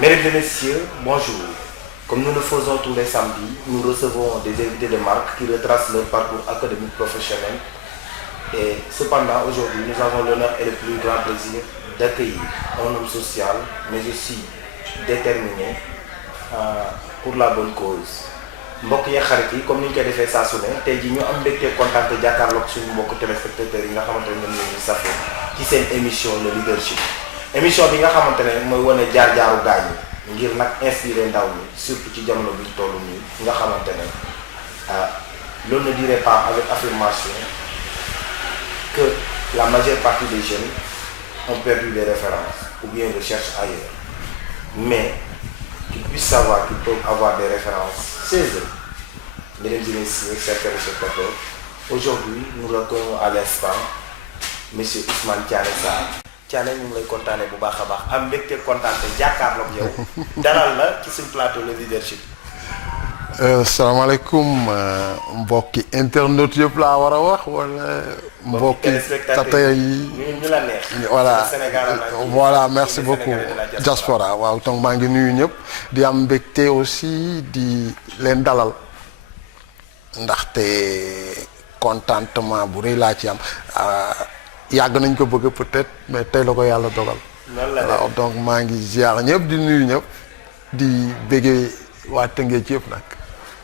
Mesdames et messieurs, bonjour. Comme nous le faisons tous les samedis, nous recevons des invités de marque qui retracent leur parcours académique professionnel. Et cependant, aujourd'hui, nous avons l'honneur et le plus grand plaisir d'accueillir un homme social, mais aussi déterminé pour la bonne cause. mbokk yi xarit yi comme ni ñu koy defee saa su ne tey jii ñu am mbégte kontaan te jàkkaarloog suñu mbokk téléspectateurs yi nga xamante ne ñoom ñoo ñu safoo ci seen émission le leadership émission bi nga xamante ne mooy wane jaar-jaaru gaañ yi ngir nag inspirer ndaw ñi surtout ci jamono bi ñu toll nii nga xamante ne l'on ne dirait pas avec affirmation que la majeure partie des jeunes ont perdu des références ou bien le cherchent ailleurs, mais qu'ils puissent savoir qu'ils peuvent avoir des références chez eux. Mesdames et messieurs, chers téléspectateurs, aujourd'hui nous recueillons à l'instant monsieur Ousmane Thiané Sarr. Thiané ñu ngi lay kontaane bu baax a baax am mbégte kontaante jàkkaarloog yow dalal la ci suñu plateau le leadership. salaamaaleykum mbokki internet yëpp laa war a wax wala mbokki tataya yi ñu la neex. voilà merci beaucoup diaspora waaw donc maa ngi nuyu ñëpp di am mbégte aussi di leen dalal ndaxte contentement bu rëy laa ci am yàgg nañ ko bëgg peut-être mais tey la ko yàlla dogal. waaw donc maa ngi ziar ñëpp di nuyu ñëpp di bëggee waa Tëngéej ci yëpp nag.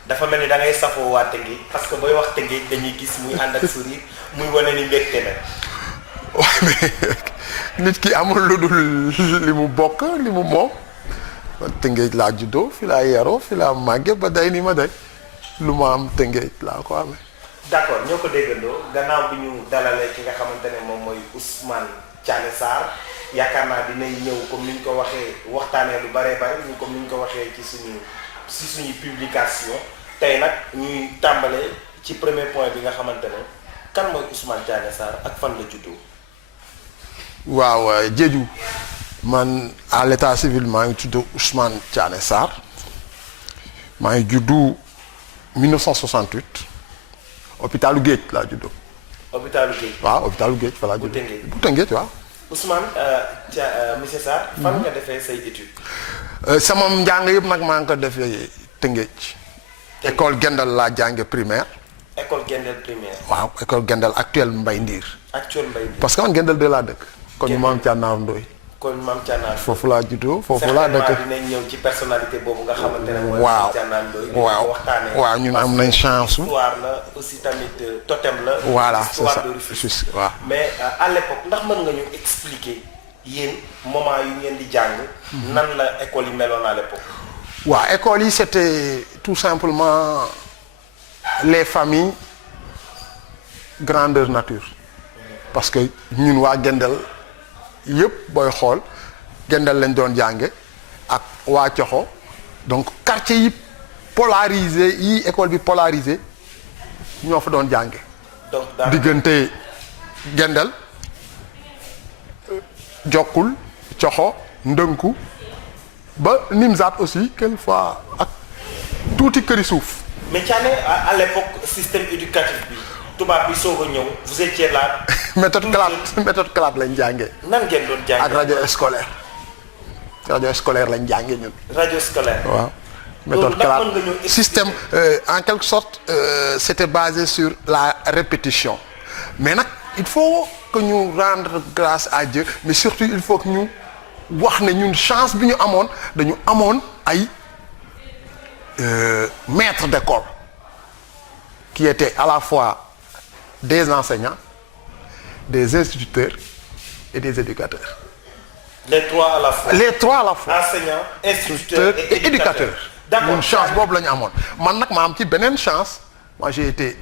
dafa mel ni da ngay safoo waa Tëngéej parce que booy wax Tëngéej dañuy gis muy ànd ak sourire muy wane ni mbégte na. waaw mais nit ki amul lu dul li mu bokk li mu moom man Tëngéej laa juddoo fi laa yaroo fi laa màgge ba day ni ma day lu ma am Tëngéej laa ko amee. d'accord ñoo ko déggandoo gannaaw bi ñu dalalee ki nga xamante ne moom mooy Ousmane Thiané Sarr yaakaar naa dinañ ñëw comme ni ñu ko waxee waxtaanee lu bare bare comme ni ñu ko waxee ci suñuy publication tey nag ñuy tàmbalee ci premier point bi nga xamante ne kan mooy Ousmane Thiané Sarr ak fan la juddoo. waaw Diédhiou man à l'état civil maa ngi tudd Ousmane Thiané Sarr maa ngi juddu 1968 hôpitalu Géej laa juddoo. hôpitalu Géej. waaw hôpitalu Géej fa laa juddoo bu Tëngéej waaw. Ousmane monsieur Sarr. fan nga defee say études. sama njàng yëpp nag maa ngi ko defee Tëngéej. école Gendal laa jànge primaire. école Gendal primaire. waaw école Gendal actuelle Mbaye Ndiir. actuelle Mbaye Ndiir. parce que man Gendal de laa dëkk. kon maam Thianar Ndoye. kon maam Thianar foofu laa juddoo foofu laa dëkk. dinañ ñëw ci personnalité boobu nga xamante ne mooy. waaw Thianar Ndoye. waaw waxtaanee. waaw ñun am nañ chance. histoire la aussi tamit totem la. voilà c'est histoire ça de Rufisque. waaw. mais à l'époque ndax mën nga ñu expliquer yéen moment yu ngeen di jàng. nan la école yi meloon à l'époque. waaw école yi c'était tout simplement les familles grandeur nature parce que ñun waa Gendal yëpp booy xool Gendal lañ doon jànge ak waa Coxo donc quartier yi polarisé yi école bi polarisé ñoo fa doon jànge donc diggante Gendal Jokkul Coxo Ndënku ba Nimzaat aussi quelquefois ak tuuti këri suuf. mais Thiané à l'époque système éducatif bi tubaab bi soog a ñëw vous étiez là. méthode classe lañ jàngee. nan ngeen doon jàngee ak rajo scolaire lañ jàngee ñun. rajo scolaire. waaw méthode classe système en quelque sorte c'était basé sur la répétition mais nag il faut que ñu rendre grâce à Dieu mais surtout il faut que ñu wax ne ñun chance bi ñu amoon dañu amoon ay maîtres d'école qui étaient à la fois des enseignants, des instituteurs et des éducateurs. Les trois à la fois. Les trois à la fois. Enseignants, instituteurs et éducateurs. D'accord. Une chance boobu la ñu amoon man nag ma am ci beneen chance moi j'ai été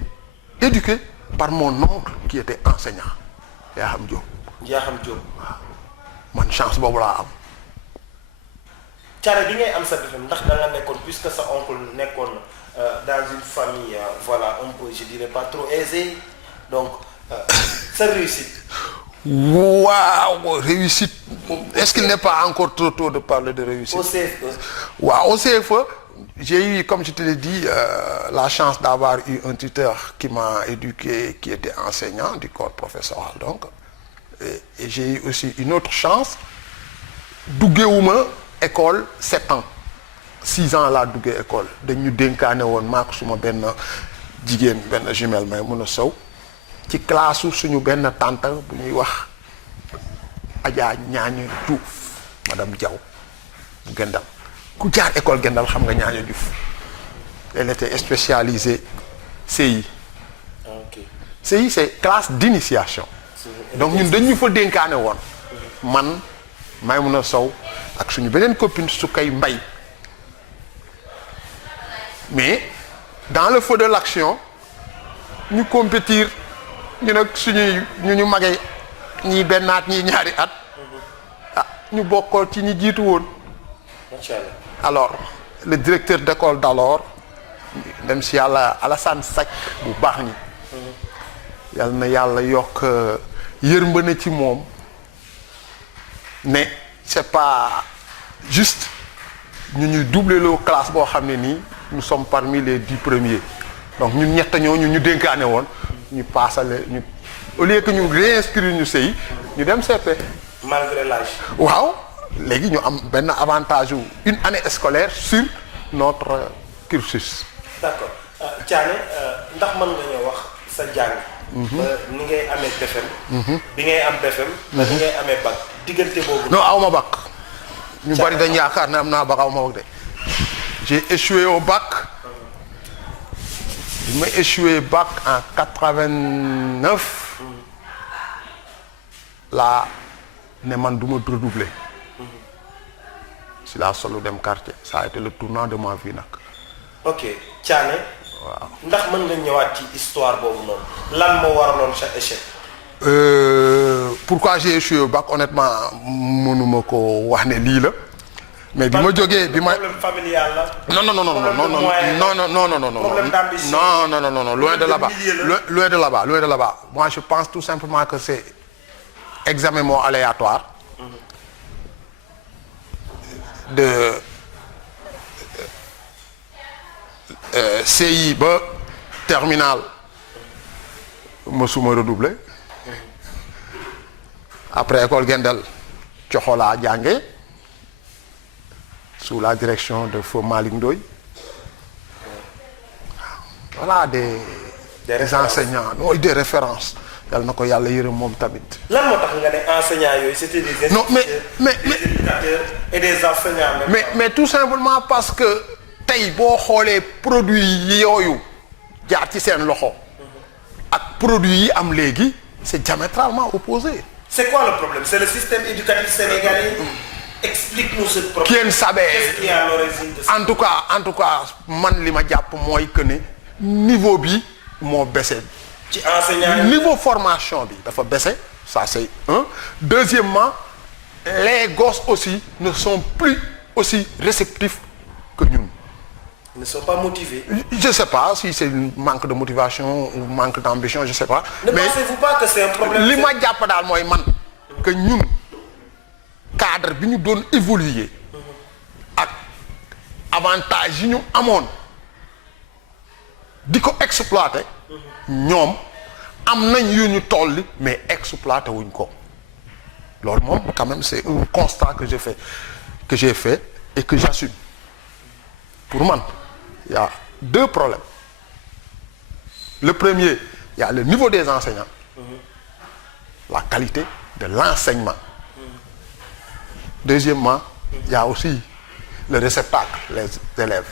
éduqué par mon oncle qui était enseignant Yakham Diop. Yakham Diop. waaw man chance boobu laa am. Thiané bi ngay am sa BFEM ndax da nga nekkoon puisque sa oncle nekkoon dans une famille voilà un peu je dirais pas trop aisée donc sa réussite. waaw réussite est-ce qu'il n'est pas encore trop tôt de parler de réussite. Au CFE. waaw au CFE j'ai eu comme je te l'ai dit la chance d'avoir eu un tuteur qui m'a éduqué qui était enseignant du corps professoral donc et j'ai eu aussi une autre chance duggewuma école 7 ans 6 ans laa duggee école dañu dénkaane woon maak suma benn jigéen benn jumelle may mun a sow ci classe suñu benn tante bu ñuy wax Adja Ñaaña Diouf madame Diaw bu Gendal ku jaar école Gendal xam nga Ñaaña Diouf elle était spécialisée CI. ok CI c'est classe d'initiation. donc ñun dañu fa dénkaane woon man Maïmouna Sow ak suñu beneen copine su kay mbay mais dans le feu de l'action ñu compétir ñu nag suñuy ñu magee ñii benn at ñii ñaari at ah ñu bokkoon ci ñi jiitu woon. macha allah. alors le directeur d'école d'alors dem si yàlla Alassane Sack bu baax ñi yal na yàlla yokk yërmande ci moom ne c'est pas juste ñu ñuy doubler loo classe boo xam ne nii nous sommes parmi les 10 premiers donc ñun ñett ñooñu ñu dénkaane woon ñu paasale ñu au lieu que ñu réinscrire ñu CI ñu dem CP. malgré l'âge. waaw léegi ñu am benn avantage wu une année scolaire sur notre cursus. d'accord Thiané ndax mën nga ñëw wax sa jàng. ba ni ngay amee BFEM. bi ngay am BFEM. ba ni ngay amee bac diggante boobu. non aw ma bac. ñu bari dañ yaakaar ne am naa bac aw ma bac de. j'ai échoué au bac. bi ma échoué bac en 89. laa ne man du ma redoubler. si la solo dem quartier ça a été le tournant de ma vie nag. ok Thiané. waaw ndax mën nga ñëwaat ci histoire boobu noonu lan moo waraloon sa échec. pourquoi j'ai échoué au bac honnêtement mënuma ko wax ne lii la. mais bi ma jógee bi ma problème familial la. non non non non non non non non non non problème d'ambition. non non non non loin de là-bas loin de là-bas loin de là-bas moi je pense tout simplement que c'est examen moo aléatoire de CI ba terminal mësuma redoubler après école Gendal coxolaa jànge sous la direction de Feu Malick Ndoye voilà des enseignants nooy des références yàlla na ko yàlla yërëm moom tamit. lan moo tax nga ne enseignants yooyu c'était des instituteurs, non mais des éducateurs et des enseignants même. mais tout simplement parce que tey boo xoolee produits yi yooyu jaar ci seen loxo ak produits yi am léegi c'est diamétralement opposé. c'est quoi le problème? C'est le système éducatif sénégalais. Explique-nous ce problème. Qui savait? Qu'est-ce qui est à l'origine de ça? en tout cas man li ma jàpp mooy que ne niveau bi moo baissé. ci enseignant niveau formation bi dafa baissé ça c'est un. Deuxièmement les gosses aussi ne sont plus aussi réceptifs que ñun. Ils ne sont pas motivés. Je sais pas si c'est un manque de motivation ou manque d'ambition je sais pas. Ne pensez-vous pas que c'est un problème? li ma jàpp daal mooy man que ñun cadre bi ñu doon évoluer ak avantage yi ñu amoon di ko exploiter ñoom am nañ yu ñu tolli mais exploiter wuñ ko loolu moom quand même c'est un constat que j'ai fait et que j'assume. Pour man il y a deux problèmes. Le premier, il y a le niveau des enseignants, la qualité de l'enseignement. Deuxièmement, il y a aussi le réceptacle, les élèves.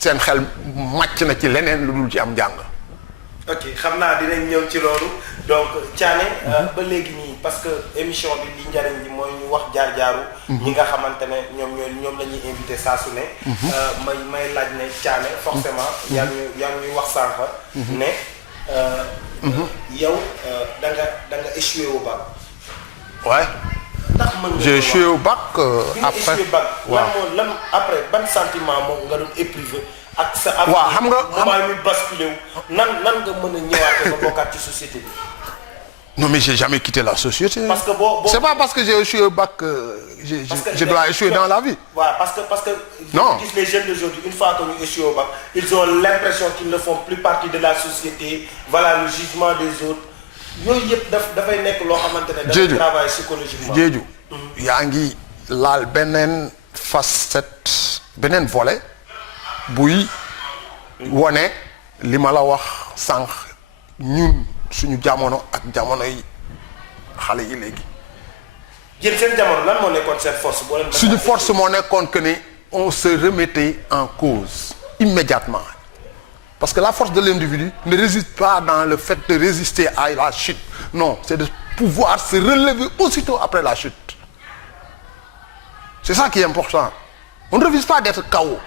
Seen xel màcc na ci leneen lu dul ci am jàng. ok xam naa dinañ ñëw ci loolu donc Thiané ba léegi nii parce que émission bi li njariñ bi mooy ñu wax jaar-jaaru ñi nga xamante ne ñoom la ñuy invité saa su ne may laaj ne Thiané forcément yaa ngi ñuy wax sànq ne yow da nga échoué au bac. Ouais. ndax mën nga j'ai échoué au bac après waaw lan après ban sentiment moom nga doon éprouvé ak sa waaw xam nga moment mi basculé wu nan nga mën a ñëwaatee ba bokkaat ci société bi. non mais j'ai jamais quitté la société. parce que c'est pas parce que j'ai échoué au bac je dois échouer dans la vie. waaw parce que non gis les jeunes d'aujourd'hui une fois que ñu échoué au bac ils ont l'impression qu'ils ne font plus partie de la société voilà le jugement des autres yooyu yëpp dafay nekk loo xamante ne. Diédhiou travail psychologiquement. Diédhiou yaa ngi laal beneen facette beneen volet buy wone li ma la wax sànq ñun suñu jamono ak jamono yi xale yi léegi. yéen seen jamono lan moo nekkoon seen force boo leen. suñu force moo nekkoon que ni on se remettait en cause immédiatement parce que la force de l'individu ne réside pas dans le fait de résister à la chute non c'est de pouvoir se relever aussitôt après la chute c'est ça qui est important on ne refuse pas d'être KO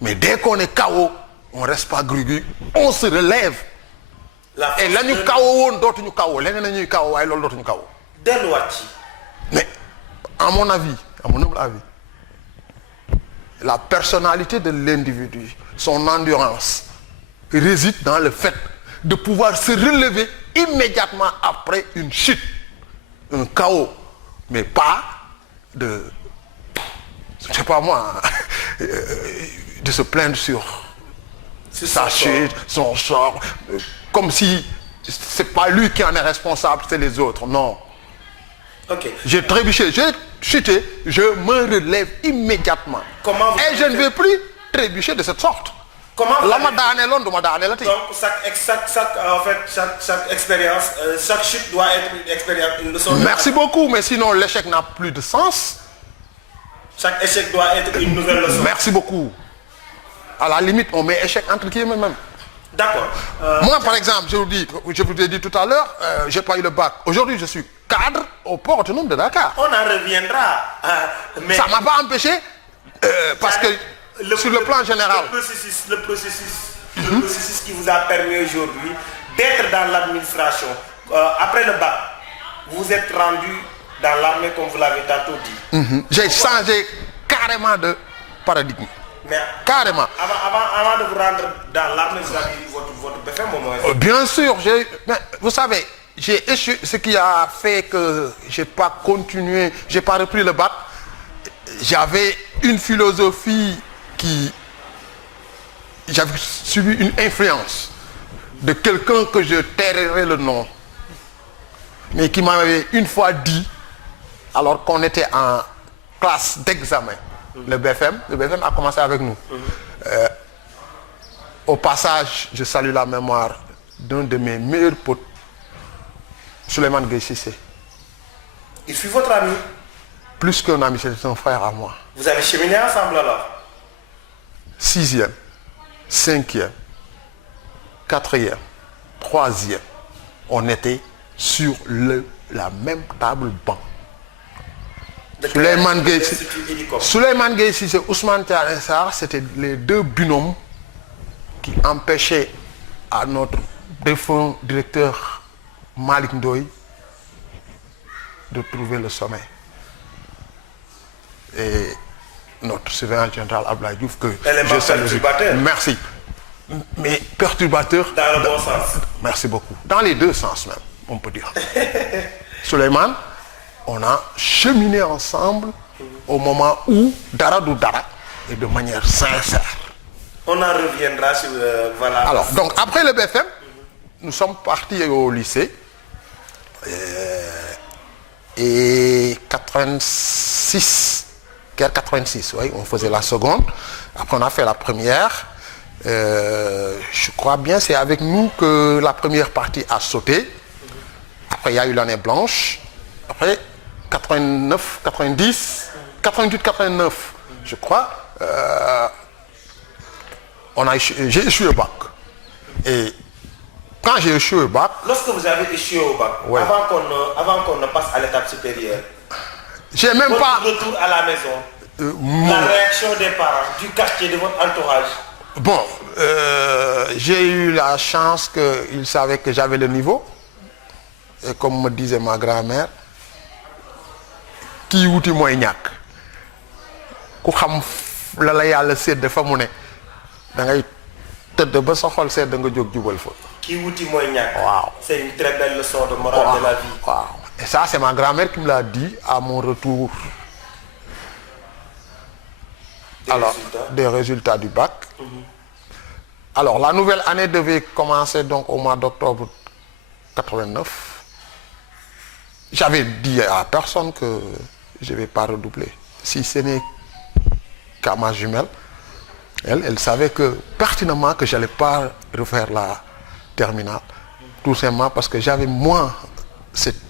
mais dès qu'on est KO on reste pas grugui on se relève et la ñu KO woon dootuñu KO leneen la ñuy KO waaye loolu dootuñu KO delluwaat ci. mais à mon avis à mon humble avis la personnalité de l'individu son endurance réside dans le fait de pouvoir se relever immédiatement après une chute un chaos mais pas de je sais pas moi de se plaindre sur sa chute son sort comme si c'est pas lui qui en est responsable c'est les autres non. Ok. J'ai trébuché, j'ai chuté, je me relève immédiatement. Comment vous et je ne vais plus trébucher de cette sorte. Comment la ma daaneeloon du ma daaneelati. donc chaque expérience chaque chute doit être une expérience une leçon. Merci beaucoup mais sinon l'échec n'a plus de sens. Chaque échec doit être une nouvelle leçon. Merci beaucoup. À la limite on met échec entre qui même. D'accord. Moi par exemple je vous ai dit tout à l'heure j'ai pas eu le bac. Aujourd'hui je suis cadre au port autonome de Dakar. On en reviendra. Mais ça m'a pas empêché parce que sur le plan général. Le processus qui vous a permis aujourd'hui d'être dans l'administration. Après le bac, vous vous êtes rendu dans l'armée comme vous l'avez tantôt dit. J'ai changé carrément de paradigme. Mais carrément. Avant de vous rendre dans l'armée, vous avez eu votre BFM au moins. Bien sûr, mais vous savez, j'ai échoué, ce qui a fait que j'ai pas continué, j'ai pas repris le bac. J'avais une philosophie j'avais subi une influence de quelqu'un que je tairai le nom, mais qui m'avait une fois dit, alors qu'on était en classe d'examen, le BFM a commencé avec nous. Au passage, je salue la mémoire d'un de mes meilleurs potes, Souleymane Gueye Cissé. Il fut votre ami? Plus qu'un ami, c'est un frère à moi. Vous avez cheminé ensemble alors? 6e, 5e, 4e, 3e, on était sur la même table banc. Souleymane Gueye Cissé, Ousmane Thiané Sarr, c'était les deux binômes qui empêchaient à notre défunt directeur Malick Ndoye de trouver le sommet. Et notre surveillant général Abdoulaye Diouf que je salue. Merci. Mais perturbateur. Dans le bon sens. Merci beaucoup. Dans les deux sens même, on peut dire. Souleymane, on a cheminé ensemble au moment où dara du dara et de manière sincère. On en reviendra sur voilà. Alors donc après le BFM, nous sommes partis au lycée et 86, oui, on faisait la seconde. Après on a fait la première. Je crois bien c'est avec nous que la première partie a sauté. Après il y a eu l'année blanche. Après 89, 90, 88, 89, je crois. J'ai échoué au bac. Et quand j'ai échoué au bac... Lorsque vous avez échoué au bac, ouais. avant qu'on ne passe à l'étape supérieure, j'ai même votre pas... retour à la maison, la réaction des parents, du quartier, de votre entourage. Bon, j'ai eu la chance qu'ils savaient que j'avais le niveau. Et comme me disait ma grand-mère, qui wuti mooy ñàkk ku xam la la yàlla sédd fa mu ne da ngay tëdd ba sa xol sedd nga jóg jubal fa. Qui wuti mooy ñàkk. Waaw. C'est une très belle leçon de morale de la vie. Waaw. Et ça c'est ma grand-mère qui me l'a dit à mon retour. Des résultats du bac. Alors la nouvelle année devait commencer donc au mois d'octobre 89. J'avais dit à personne que je ne vais pas redoubler. Si ce n'est qu'à ma jumelle, elle savait que pertinemment que je n'allais pas refaire la terminale. Tout simplement parce que j'avais moi cette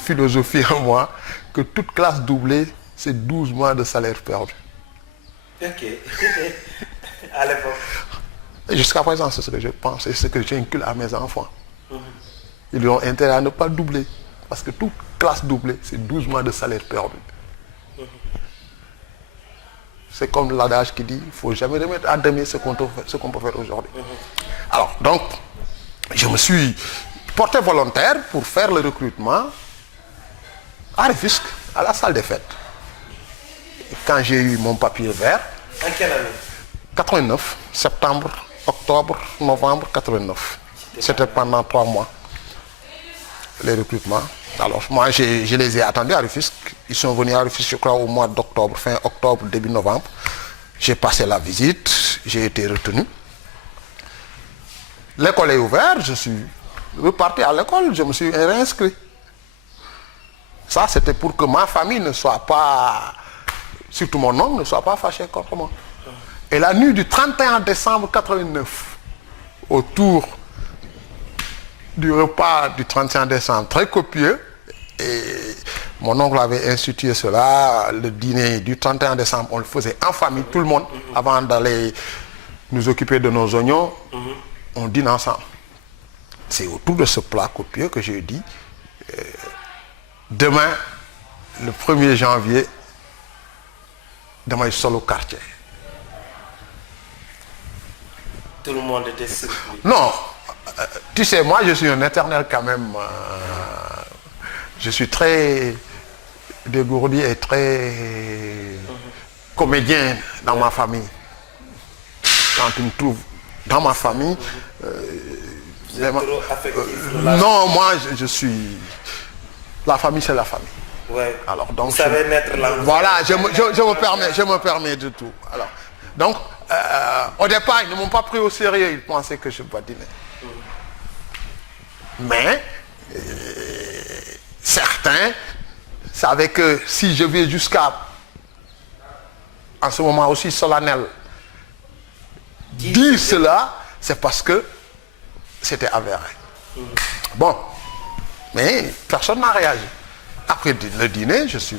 philosophie en moi que toute classe doublée, c'est 12 mois de salaire perdu. Ok. À l'époque. Jusqu'à présent, c'est ce que je pense et ce que j'incule à mes enfants. Ils ont intérêt à ne pas doubler. Parce que toute classe doublée, c'est 12 mois de salaire perdu. C'est comme l'adage qui dit, il ne faut jamais remettre à demain ce qu'on peut faire aujourd'hui. Alors, donc, je me suis porté volontaire pour faire le recrutement à Rufisque, à la salle des fêtes. Et quand j'ai eu mon papier vert, En quelle année? 89, septembre, octobre, novembre 89. C'était pendant 3 mois, les recrutements. Alors moi, je les ai attendus à Rufisque. Ils sont venus à Rufisque, je crois, au mois d'octobre, fin octobre, début novembre. J'ai passé la visite, j'ai été retenu. L'école est ouverte, je suis reparti à l'école, je me suis réinscrit. Ça, c'était pour que ma famille ne soit pas, surtout mon oncle, ne soit pas fâché contre moi. Et la nuit du 31 décembre 89, autour du repas du 31 décembre, très copieux, et mon oncle avait institué cela, le dîner du 31 décembre, on le faisait en famille, tout le monde, avant d'aller nous occuper de nos oignons, on dîne ensemble. C'est autour de ce plat copieux que j'ai dit, demain, le 1er janvier, demain, je suis au quartier. Tout le monde était surpris. Non, tu sais, moi je suis un éternel quand même. Je suis très dégourdi et très comédien dans ma famille. Quand tu me trouves dans ma famille, Vous êtes trop affectif. non, moi je suis... La famille, c'est la famille. Ouais. Alors, donc, vous savez naître là. Voilà, je me permets de tout. Alors, donc, au départ, ils ne m'ont pas pris au sérieux. Ils pensaient que je badinais. Mais, certains savaient que si je vais jusqu'à, en ce moment aussi solennel, dire cela, c'est parce que c'était avéré. Bon, mais personne n'a réagi. Après le dîner, je suis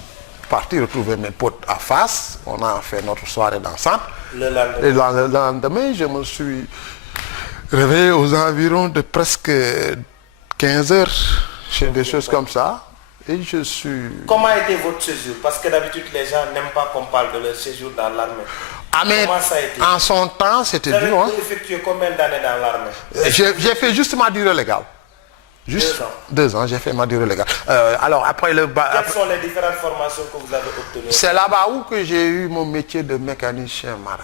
parti retrouver mes potes à face. On a fait notre soirée dansante. Le lendemain, je me suis réveillé aux environs de presque 15 heures, des choses comme ça. Et je suis... Comment était votre séjour? Parce que d'habitude, les gens n'aiment pas qu'on parle de leur séjour dans l'armée. Ah, mais comment ça a été? En son temps, c'était dur. Vous avez effectué combien d'années dans l'armée? J'ai fait juste ma durée légale. Juste 2 ans, j'ai fait ma durée légale. Alors après le... Quelles sont les différentes formations que vous avez obtenues? C'est là-bas où que j'ai eu mon métier de mécanicien marin.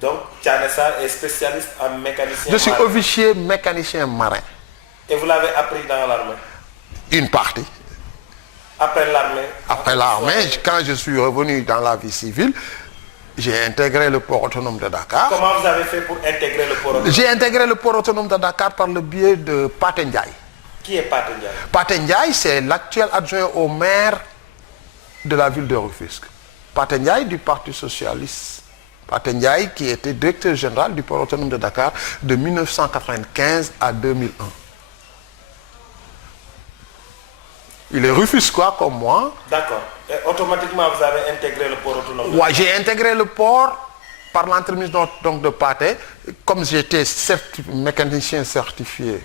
Donc, Tianessa est spécialiste en mécanicien Je suis marin. officier mécanicien marin. Et vous l'avez appris dans l'armée? Une partie. Après l'armée? Après l'armée, quand je suis revenu dans la vie civile, j'ai intégré le port autonome de Dakar. Comment vous avez fait pour intégrer le port autonome? J'ai intégré le port autonome de Dakar par le biais de Pathé Ndiaye. Qui est Pathé Ndiaye? Pathé Ndiaye, c'est l'actuel adjoint au maire de la ville de Rufisque. Pathé Ndiaye du Parti socialiste. Pathé Ndiaye qui était directeur général du port autonome de Dakar de 1995 à 2001. Il est rufisquois comme moi. D'accord. Et automatiquement, vous avez intégré le port autonome? Ouais, j'ai intégré le port par l'entremise donc de Pathé. Comme j'étais mécanicien certifié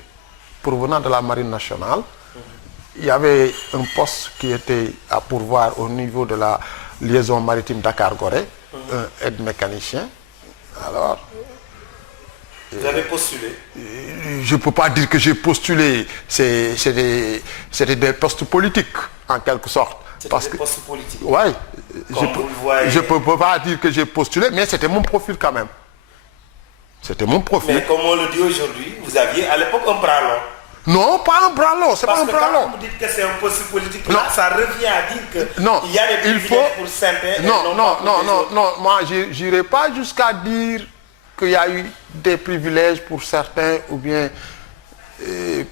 provenant de la Marine nationale, il y avait un poste qui était à pourvoir au niveau de la liaison maritime Dakar-Gorée, un aide mécanicien. Alors, vous avez postulé? Je ne peux pas dire que j'ai postulé, c'était des postes politiques en quelque sorte. C'était des postes politiques? Oui, je ne peux pas dire que j'ai postulé, mais c'était mon profil quand même. C'était mon profil. Mais comme on le dit aujourd'hui, vous aviez à l'époque un bras long. Non, pas un bras long, c'est pas un bras long. Quand vous dites que c'est un poste politique, là, ça revient à dire que non, il y a des privilèges pour certains. Non, moi je n'irai pas jusqu'à dire qu'il y a eu des privilèges pour certains ou bien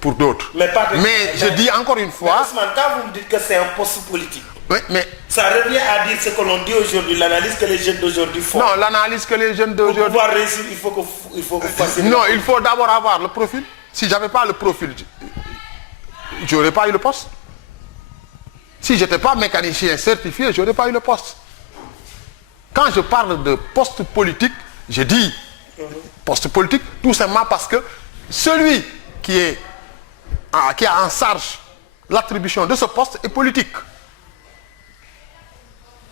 pour d'autres. Mais je dis encore une fois... Mais Ousmane, quand vous me dites que c'est un poste politique, mais ça revient à dire ce que l'on dit aujourd'hui, l'analyse que les jeunes d'aujourd'hui font. Non, l'analyse que les jeunes d'aujourd'hui... Pour pouvoir réussir, il faut que vous fassiez... Non, il faut d'abord avoir le profil. Si j'avais pas le profil, j'aurais pas eu le poste. Si j'étais pas mécanicien certifié, j'aurais pas eu le poste. Quand je parle de poste politique, je dis poste politique tout simplement parce que celui qui a en charge l'attribution de ce poste est politique.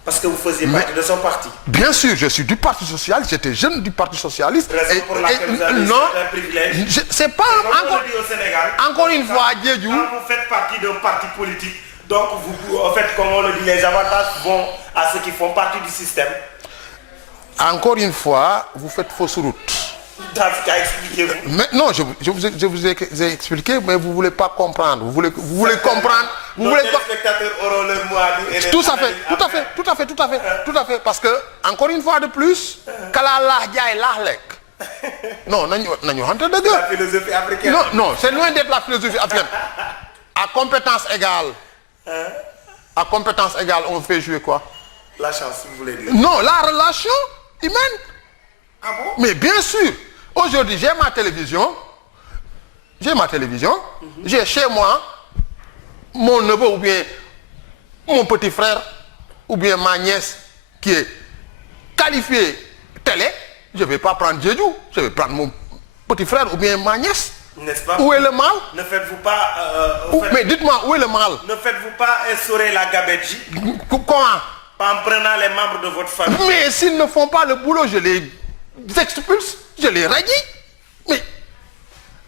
Parce que vous faisiez partie de son parti. Bien sûr, je suis du Parti Socialiste, j'étais jeune du Parti Socialiste. Pour laquelle vous avez un privilège. C'est pas encore... Au Sénégal, encore une fois, Diédiou... Quand vous faites partie d'un parti politique, donc vous, en fait, comme on le dit, les avantages vont à ceux qui font partie du système. Encore une fois, vous faites fausse route. Dans ce cas, expliquez-vous. Mais non, je vous ai expliqué, mais vous ne voulez pas comprendre. Vous voulez comprendre. Les spectateurs auront leur mot à dire. Tout à fait. Parce que, encore une fois de plus, non, la philosophie africaine. Non, c'est loin d'être la philosophie africaine. À compétence égale, on fait jouer quoi? La chance, vous voulez dire. Non, la relation humaine. Ah bon? Mais bien sûr. Aujourd'hui, j'ai ma télévision. J'ai chez moi mon neveu ou bien mon petit frère ou bien ma nièce qui est qualifiée télé. Je ne vais pas prendre Diédiou. Je vais prendre mon petit frère ou bien ma nièce. N'est-ce pas? Où est le mal? Ne faites-vous pas... mais dites-moi, où est le mal? Ne faites-vous pas essorer la gabégie? Comment? En prenant les membres de votre famille. Mais s'ils ne font pas le boulot, je les expulse, je les radie. Mais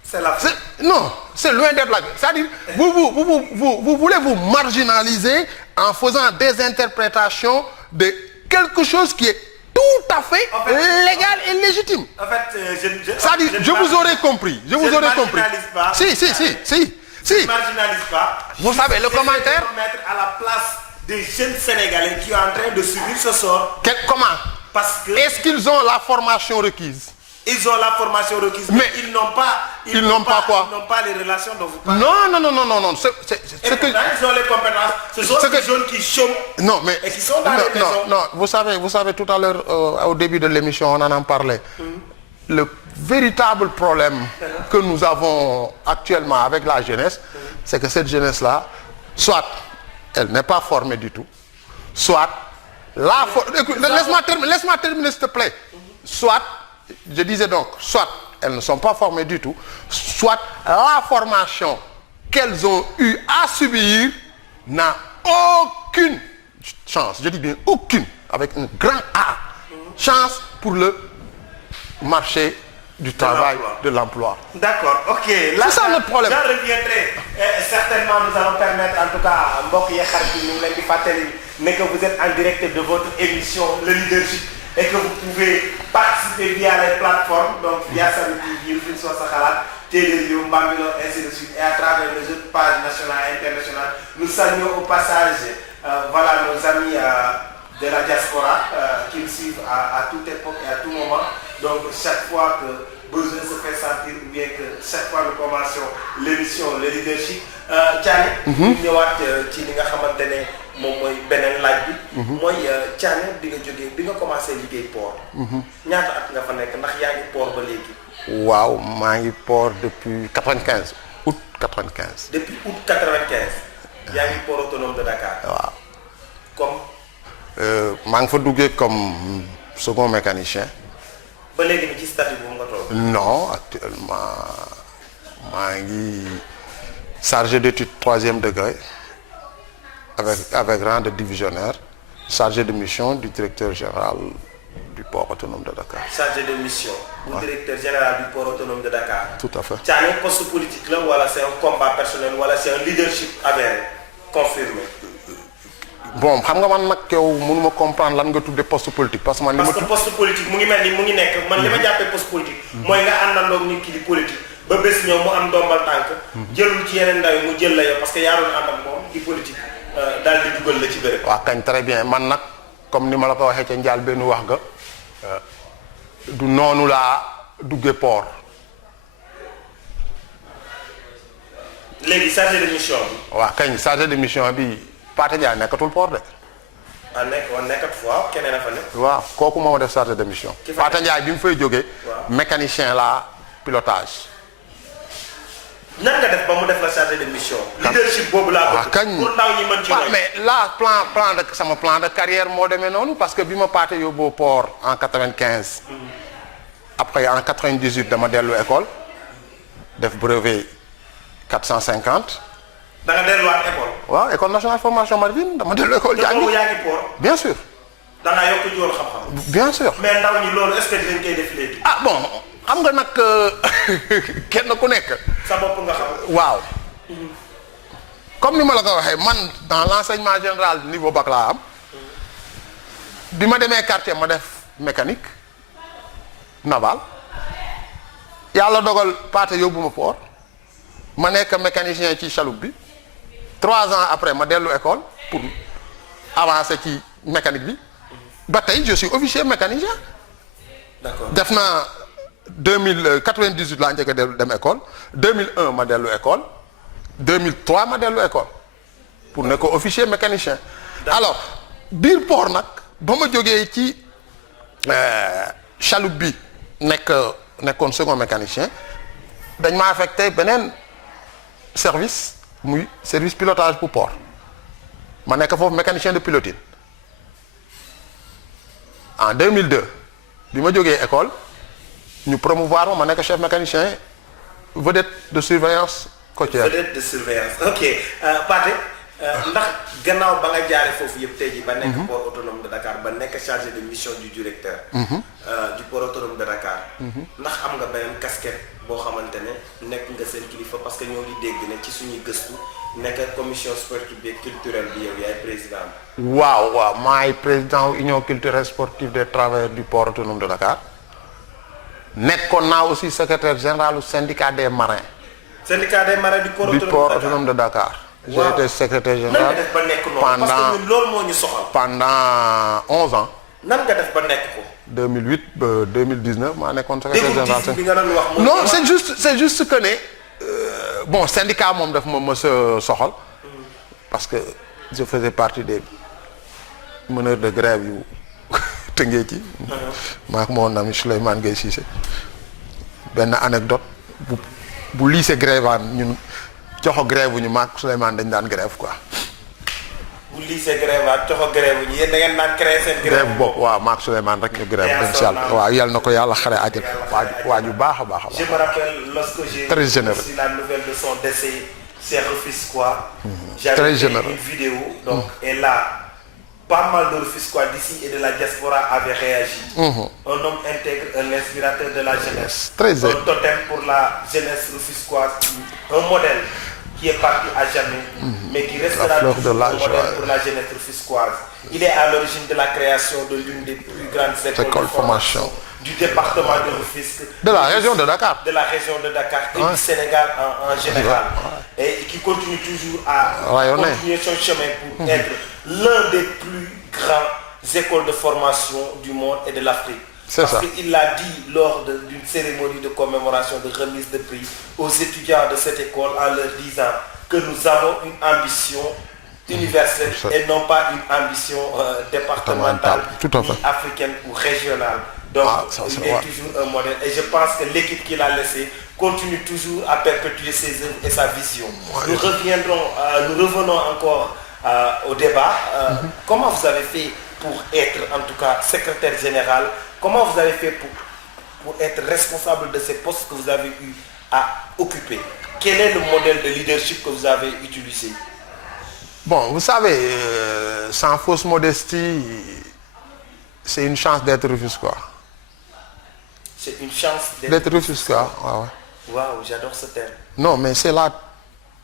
c'est la fin. Non, c'est loin d'être la fin. C'est-à-dire, vous voulez vous marginaliser en faisant des interprétations de quelque chose qui est tout à fait légal et légitime. En fait, c'est-à-dire, je vous aurais compris. Je vous aurais compris. Pas. Si. Je ne marginalise pas. Vous savez, le commentaire. Je vais me mettre à la place des jeunes Sénégalais qui sont en train de subir ce sort. Comment? Parce que... Est-ce qu'ils ont la formation requise? Ils ont la formation requise, mais ils n'ont pas... Ils n'ont pas quoi? Ils n'ont pas les relations dont vous parlez. Non. Et pourtant, ils ont les compétences. Ce sont des jeunes qui chôment et qui sont dans les maisons. Non, vous savez, tout à l'heure, au début de l'émission, on en parlait. Le véritable problème que nous avons actuellement avec la jeunesse, c'est que cette jeunesse-là, soit elle n'est pas formée du tout, soit laisse-moi terminer s'il te plaît. Soit, je disais donc, soit elles ne sont pas formées du tout, soit la formation qu'elles ont eu à subir n'a aucune chance, je dis bien aucune, avec un grand A, chance pour le marché du travail, de l'emploi. D'accord, ok. Là, c'est ça notre problème. J'en reviendrai. Certainement, nous allons permettre, en tout cas, mais que vous êtes en direct de votre émission, le leadership, et que vous pouvez participer via les plateformes, donc via Samedi, Télério, Bambilor, ainsi de suite, et à travers les autres pages nationales et internationales. Nous saluons au passage nos amis de la diaspora qui nous suivent à toute époque et à tout moment. Donc chaque fois que besoin se fait sentir ou bien que chaque fois nous commençons l'émission, le leadership, Thiané, ñu ñëwaat ci li nga xamante ne moom mooy beneen laaj bi. mooy Thiané bi nga commencé liggéey port. ñaata at nga fa nekk ndax yaa ngi port ba léegi. Waaw, maa ngi port depuis 95, août 95. Depuis août 95. yaa ngi port autonome de Dakar. Waaw. Comme. maa ngi fa duggee comme second mécanicien. ba léegi ni ci statut boobu nga toll. Non, actuellement maa ngi chargé d'études 3e degré avec rang de divisionnaire, chargé de mission du directeur général du port autonome de Dakar. Chargé de mission du directeur général du port autonome de Dakar. Tout à fait. Thiané, poste politique là, wala c'est un combat personnel, wala c'est un leadership avéré, confirmé. Bon, xam nga man nag yow mënuma comprendre lan nga tuddee poste politique parce que man. Parce que poste politique mu ngi mel ni mu ngi nekk man li ma jàppee poste politique. mooy nga àndandoo nit ki di politique ba bés ñëw mu am ndombal tànk. jëlul ci yeneen ndaw yi mu jël la yow parce que yaa doon ànd ak moom di politique daal di dugal la ci bëre. waaw kañ très bien man nag comme ni ma la ko waxee ca njaal benn wax ga du noonu laa duggee port léegi chargé de mission bi. waaw kañ chargé de mission bi Pathé Ndiaye nekkatul port de. nekkat fois keneen a fa nekk. waaw kooku moo def chargé de mission. Pathé Ndiaye bi mu fay jógee. mécanicien la pilotage. nan nga def ba mu def la chargé de mission. leadership boobu laa bëgg. kañ pour ndaw ñi mën ci roy. mais là sama plan de carrière moo demee noonu parce que bi ma Pathé yóbboo port en 95. après en 98 dama dellu école def brevet 450. da nga delluwaat école. waaw école nationale formation marine dama dellu école. jàngi boobu yaa ngi port. bien sûr. da ngaa yokk jiwoon xam-xam. bien sûr. mais ndaw ñi loolu est-ce que dinañ koy def léegi. ah bon xam nga nag kenn ku nekk. sa bopp nga xam. waaw. comme ni ma la ko waxee man dans l'enseignement général niveau bac laa am. bi ma demee quartier ma def mécanique naval. yàlla dogal Pathé yóbbu ma port. ma nekk mécanicien ci chaloupe bi. 3 ans après ma dellu école pour avancer ci mécanique bi. ba tey je suis officier mécanicien. d'accord def naa 98 laa njëkk a dem école 2001 ma dellu école 2003 ma dellu école pour nekk officier mécanicien. alors biir port nag ba ma jógee ci chaloupe bi nekkoon second mécanicien dañ ma affecté beneen service muy service pilotage pour port ma nekk foofu mécanicien de pilotis en 2002 bi ma jógee école ñu promouvoir ma nekk chef mécanicien vedette de surveillance côtière. vedette de surveillance ok Pathé ndax gannaaw ba nga jaare foofu yëpp tey jii ba nekk port autonome de Dakar ba nekk chargé de mission du directeur du port autonome de Dakar ndax am nga beneen casquette boo xamante ne nekk nga seen kilifa parce que ñoo ngi dégg ne ci suñuy gëstu nekk commission sportive et culturelle bi yow yaay président bi. waaw maay président union culturelle sportive des travailleurs du port autonome de Dakar nekkoon naa aussi secrétaire général du syndicat des marins. syndicat des marins du port autonome de Dakar. J'ai été secrétaire général nan nga def ba nekk noonu parce que ñun loolu moo ñu soxal. pendant 11 ans. nan nga def ba nekk ko. 2008 ba 2019 maa nekkoon secrétaire général. bi nga doon wax non c'est juste que ne bon syndicat moom daf ma mës a soxal. parce que je faisais partie des meneurs de grève yu tëngee ci. maa ak mon ami Souleymane Gueye Cissé benn anecdote bu lycée Grévane ñun. joxo grève bu ñu maak Souleymane dañ daan grève quoi. bu lycée Grévane joxo grève bu ñu yéen da ngeen daan créer seen grève bopp waaw maak Souleymane rek ñu grève incha allah waaw yal na ko yàlla xare àjjal waaju baax a baax a baax. je me rappelle lorsque j'ai très généreux reçu la nouvelle de son décès c'est Rufisquois. très généreux j'avais fait une vidéo donc et là pas mal de Rufisquois d'ici et de la diaspora avaient réagi. Un homme intègre, un inspirateur de la jeunesse. Très un totem pour la jeunesse rufisquoise, un modèle qui est parti à jamais, mais qui restera toujours un modèle pour la jeunesse rufisquoise. Il est à l'origine de la création de l'une des plus grandes écoles de formation du département de Rufisque. De la région de Dakar. De la région de Dakar et du Sénégal en général. Et qui continue toujours à continuer son chemin pour être l'un des plus grandes écoles de formation du monde et de l'Afrique. Parce qu'il l'a dit lors d'une cérémonie de commémoration de remise de prix aux étudiants de cette école en leur disant que nous avons une ambition universelle et non pas une ambition départementale, africaine ou régionale. Donc il est toujours un modèle et je pense que l'équipe qu'il a laissée continue toujours à perpétuer ses œuvres et sa vision. Nous revenons encore au débat. Comment vous avez fait pour être en tout cas secrétaire général? Comment vous avez fait pour être responsable de ces postes que vous avez eu à occuper? Quel est le modèle de leadership que vous avez utilisé? Bon, vous savez, sans fausse modestie, c'est une chance d'être Rufisquois. C'est une chance d'être Rufisquois. Waouh, j'adore ce terme. Non, mais c'est la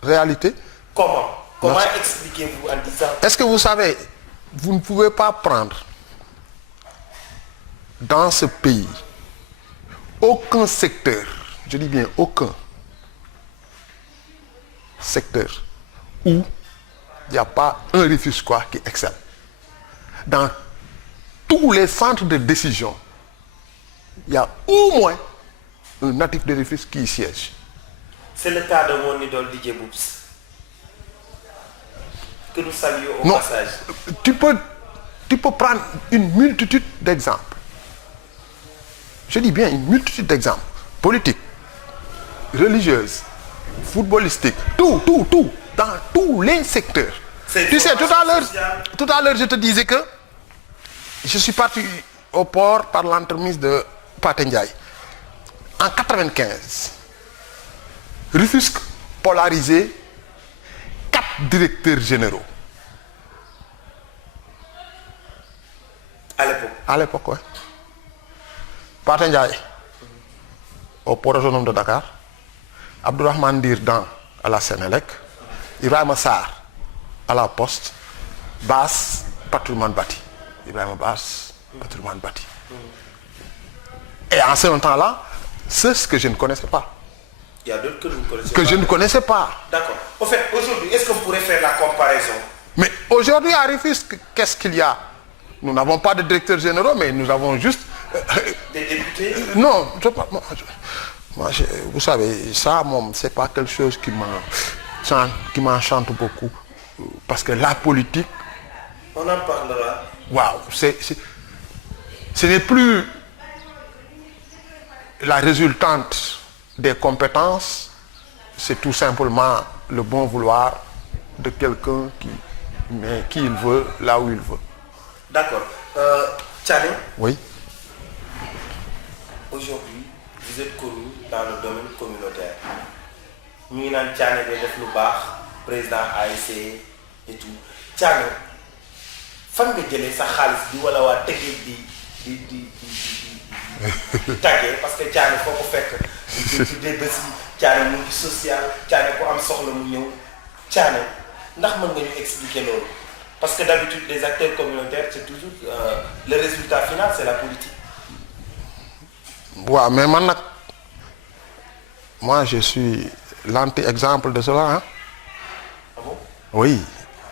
réalité. Comment expliquez-vous en disant? Est-ce que vous savez, vous ne pouvez pas prendre dans ce pays aucun secteur, je dis bien aucun secteur où il n'y a pas un Rufisquois qui excelle. Dans tous les centres de décision, il y a au moins un natif de Rufisque qui y siège. C'est le cas de mon idole DJ Boubs, que nous saluons au Non, passage. tu peux prendre une multitude d'exemples. Je dis bien une multitude d'exemples. Politiques, religieuses, footballistiques, tout, dans tous les secteurs. Tu sais, tout à l'heure, je te disais que je suis parti au port par l'entremise de Pathé Ndiaye. En 1995, Rufisque polarisé, 4 directeurs généraux. À l'époque, oui. Pathé Ndiaye, au port autonome de Dakar, Abdourahmane Dir à la Sénélec, Ibrahima Sarr à la Poste, Bass, patrimoine bâti. Ibrahima Bass, patrimoine bâti. Et en ce temps-là, c'est ce que je ne connaissais pas. Il y a d'autres que vous connaissez que pas. je ne connaissais pas. D'accord. En fait, aujourd'hui, est-ce qu'on pourrait faire la comparaison? Mais aujourd'hui, à Rufisque, qu'est-ce qu'il y a? Nous n'avons pas de directeur général, mais nous avons juste... Des députés? Non, vous savez, ça, c'est pas quelque chose qui m'enchante beaucoup. Parce que la politique... On en parlera. Waouh, ce n'est plus la résultante des compétences, c'est tout simplement le bon vouloir de quelqu'un qui met qui il veut, là où il veut. D'accord. Tchane, Oui. aujourd'hui, vous êtes connu dans le domaine communautaire. Nous avons Tchane de Loubar, président AIC et tout. Tchane, fan nga jëlee sa xaalis bi wala waa Tëngéej di tàggee parce que Thiané foo ko fekk di tuddee bés yi Thiané mu ngi social Thiané ku am soxla mu ñëw Thiané ndax mën nga ñu expliquer loolu parce que d'habitude les acteurs communautaires c'est toujours le résultat final c'est la politique. waaw mais man nag moi je suis l'anti-exemple de cela hein. Ah bon? Oui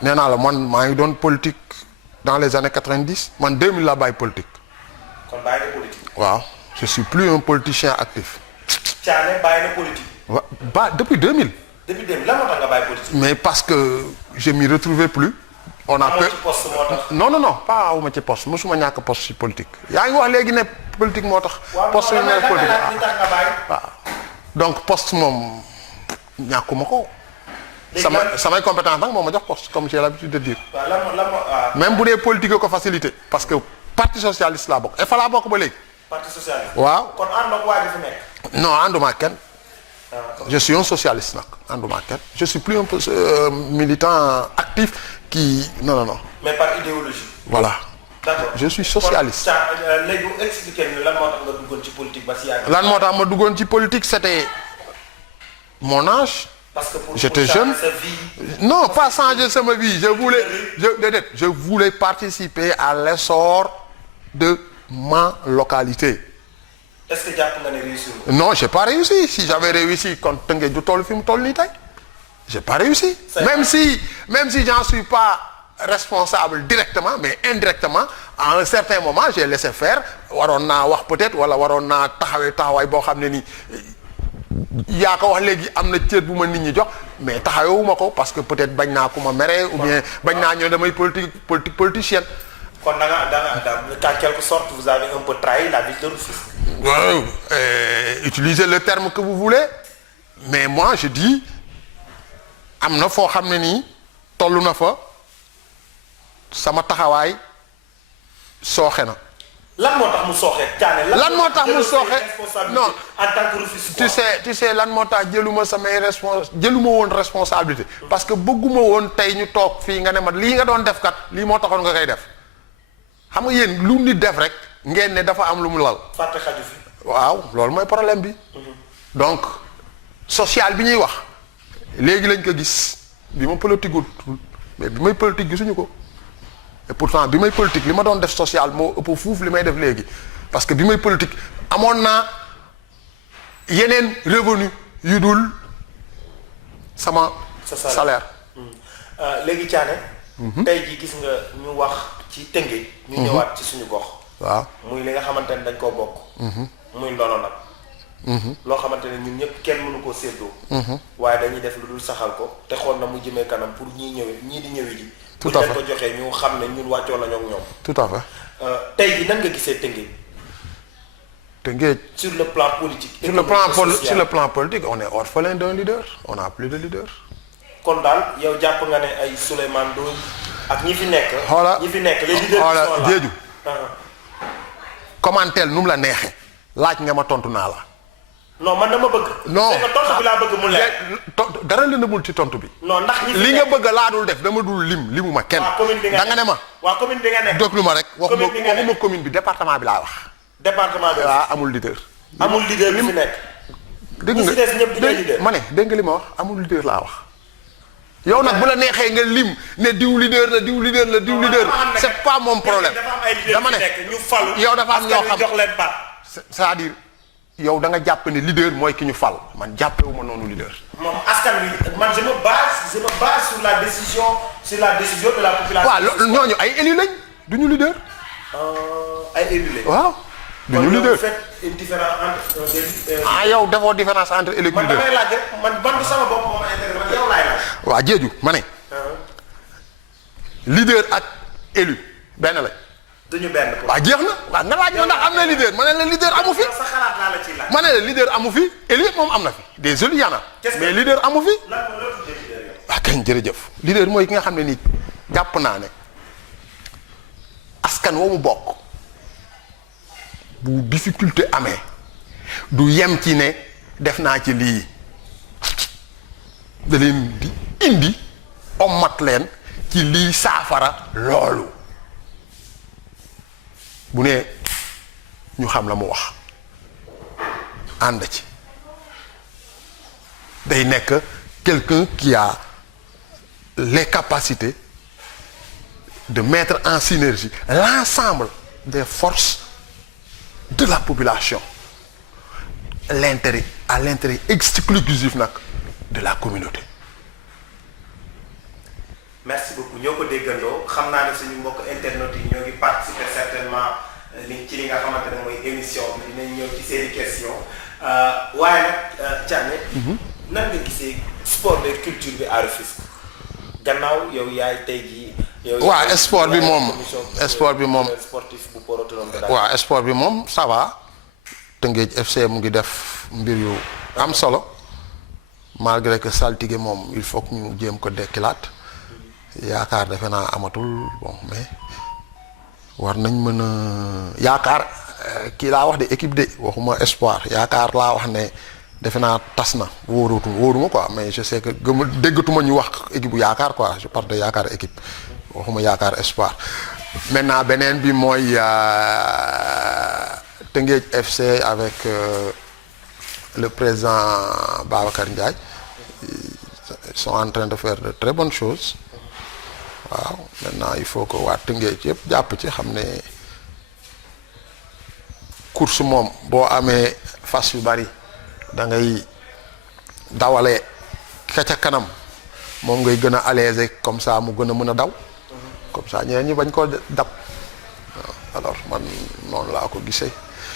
nee naa la man maa ngi doon politique dans les années 90 man 2000 laa bàyyi politique. kon bàyyi na politique. waaw je suis plus un politicien actif. Thiané bàyyi na politique. Depuis 2000. Depuis 2000 lan moo tax nga bàyyi politique. mais parce que je m'y retrouvais plus. on a amoo ci poste moo tax. non pas awuma ci poste mosuma ñàkk poste ci politique. yaa ngi wax léegi ne politique moo tax. poste yi ne politique li tax nga bàyyi. waaw donc poste moom ñàkkuma ko. léegi samay compétence nag moo ma jox poste comme j'ai l'habitude de dire. waaw lan moo même bu dee politique ko facilité parce que parti socialiste laa bokk et fa laa bokk ba léegi. parti socialiste. waaw kon ànd ak waa ji fi nekk. non ànduma kenn. Je suis un socialiste nag ànduma kenn je suis plus un militant actif qui non. mais par idéologie. voilà. D'accord. Je suis socialiste. kon léegi expliquer ñu lan moo tax nga duggoon ci politique ba si yàgg. lan moo tax ma duggoon ci politique c'était mon âge. Parce que pour j'étais jeune. sa vie. Non, pas changer sama vie. Je voulais participer à l'essor de ma localité. Est-ce que jàpp nga ne réussir nga. Non, j'ai pas réussi. Si j'avais réussi kon Tëngéej du toll fi mu toll nii tey. J'ai pas réussi. Même si j'en suis pas responsable directement, mais indirectement, à un certain moment, j'ai laissé faire. Waroon naa wax peut-être wala waroon naa taxawaay boo xam ne nii yaa ko wax léegi am na cër bu ma nit ñi jox mais taxawuma ko parce que peut-être bañ naa ku ma mere ou bien bañ naa ñëw damay politicienne. kon da nga en quelque sorte vous avez un peu trahi la ville de Rufisque. Wow. Utilisez le terme que vous voulez mais moi je dis am na foo xam ne nii toll na fa sama taxawaay sooxe na. lan moo tax mu sooxe Thiané. lan moo tax mu sooxe non en tant que Rufisque. tu sais lan moo tax jëluma woon responsabilité parce que bëgguma woon tey ñu toog fii nga ne ma lii nga doon def kat lii moo taxoon nga koy def xam nga yéen lu nit def rek ngeen ne dafa am lu mu lal. fàtte xaju fi. waaw loolu mooy problème bi. donc social bi ñuy wax léegi lañ ko gis bi ma politique wul mais bi may politique gisuñu ko. et pourtant bi may politique li ma doon def social moo ëpp fuuf li may def léegi parce que bi may politique amoon naa yeneen revenu yu dul sama salaire. léegi Thiané. tey jii gis nga ñu wax ci Tëngéej. ñu ñëwaat ci suñu gox. waaw muy li nga xamante ne dañ koo bokk. muy ndono nag. loo xamante ne ñun ñëpp kenn mënu koo séddoo. waaye dañuy def lu dul saxal ko te xool na mu jëmee kanam pour ñii di ñëwi ji. tout à fait bu ñu leen ko joxee ñu xam ne ñun wàccoo nañoo ak ñoom. tout à fait. tey jii nan nga gisee Tëngéej. Tëngéej. sur le plan politique. sur le plan politique on est orphelin d'un leader on n'a plus de leader. kon daal yow jàpp nga ne ay Souleymane Ndoye ak ñi fi nekk. ñi fi nekk les leaders xoola qui sont là. Diédhiou. commentel nu mu la neexee. laaj nga ma tontu naa la. non man dama bëgg. non c'est que tontu bi laa bëgg mu leer. dara la nëbul ci tontu bi. non ndax ñi fi li nga bëgg laa dul def dama dul limu ma kenn. da nga ne ma. waa commune bi nga nekk. déglu ma rek waxuma commune bi département bi laa wax. département bi waaw amul leader. amul leader li fi nekk. dégg nga ñi si des ñëpp di leader. ma ne dégg nga li ma wax amul leader laa wax. yow nag bu la neexee nga lim ne diw leader la diw leader la diw leader c'est pas mon problème. dama ne ñu falu. yow dafa am ñoo xam jox leen baat. c'est-à-dire yow da nga jàpp ne leader mooy ki ñu fal man jàppewu ma noonu leader. moom askan wi man je me base sur la décision de la population. waaw ñooñu ay élus lañ duñu leader. ay élus lañ. waaw duñu leader. vous faites une différence entre. yow defoo différence entre élu man leader. damay laaj rek man sama bopp moo ma intéressé man yow laay laaj. waaw Diédhiou ma ne. leader ak élu benn lañ. duñu benn pour. waaw jeex na waaw nga laaj ma ndax am na leader ma ne la leader amu fi. sa xalaat laa la ciy laaj. ma ne la leader amu fi élu moom am na fi des élus yana mais leader amu fi. waaw kañ jërëjëf leader mooy ki nga xam ne nii jàpp naa ne askan wa mu bokk bu difficulté amee du yem ci ne def naa ci lii da leen di indi ommat leen ci lii saafara loolu bu ne ñu xam la mu wax ànd ci day nekk quelqu'un qui a les capacités de mettre en synergie l'ensemble des forces de la population à l'intérêt exclusif nag de la communauté. merci beaucoup ñoo ko déggandoo xam naa ne suñu mbokk internet yi ñoo ngi participer certainement ci li nga xamante ne mooy émission bi dinañ ñëw ci seeni question waaye nag Thiané nan nga gisee sport de culture bi à Rufisque gannaaw yow yaay tey jii. waaw sport bi moom sportif bu port autonome de Dakar. waaw sport bi moom ça va Tëngéej FC mu ngi def mbir yu am solo malgré que saltige moom il faut que ñu jéem ko dekkilaat yaakaar defe naa amatul bon mais war nañ mën a yaakaar kii laa wax de équipe de waxuma espoir yaakaar laa wax ne defe naa tas na wóoruma quoi mais je sais que déggatuma ñu wax équipe bu yaakaar quoi je parle de yaakaar équipe waxuma yaakaar espoir maintenant beneen bi mooy Tëngéej FC avec le président Babacar Ndiaye ils sont en train de faire de très bonnes choses waaw maintenant il faut que waa Tëngéej yëpp jàpp ci xam ne course moom boo amee fas yu bari da ngay dawale ka ca kanam moom ngay gën a alléger comme ça mu gën a mën a daw comme ça ñeneen ñi bañ koo dab waaw alors man noonu laa ko gisee.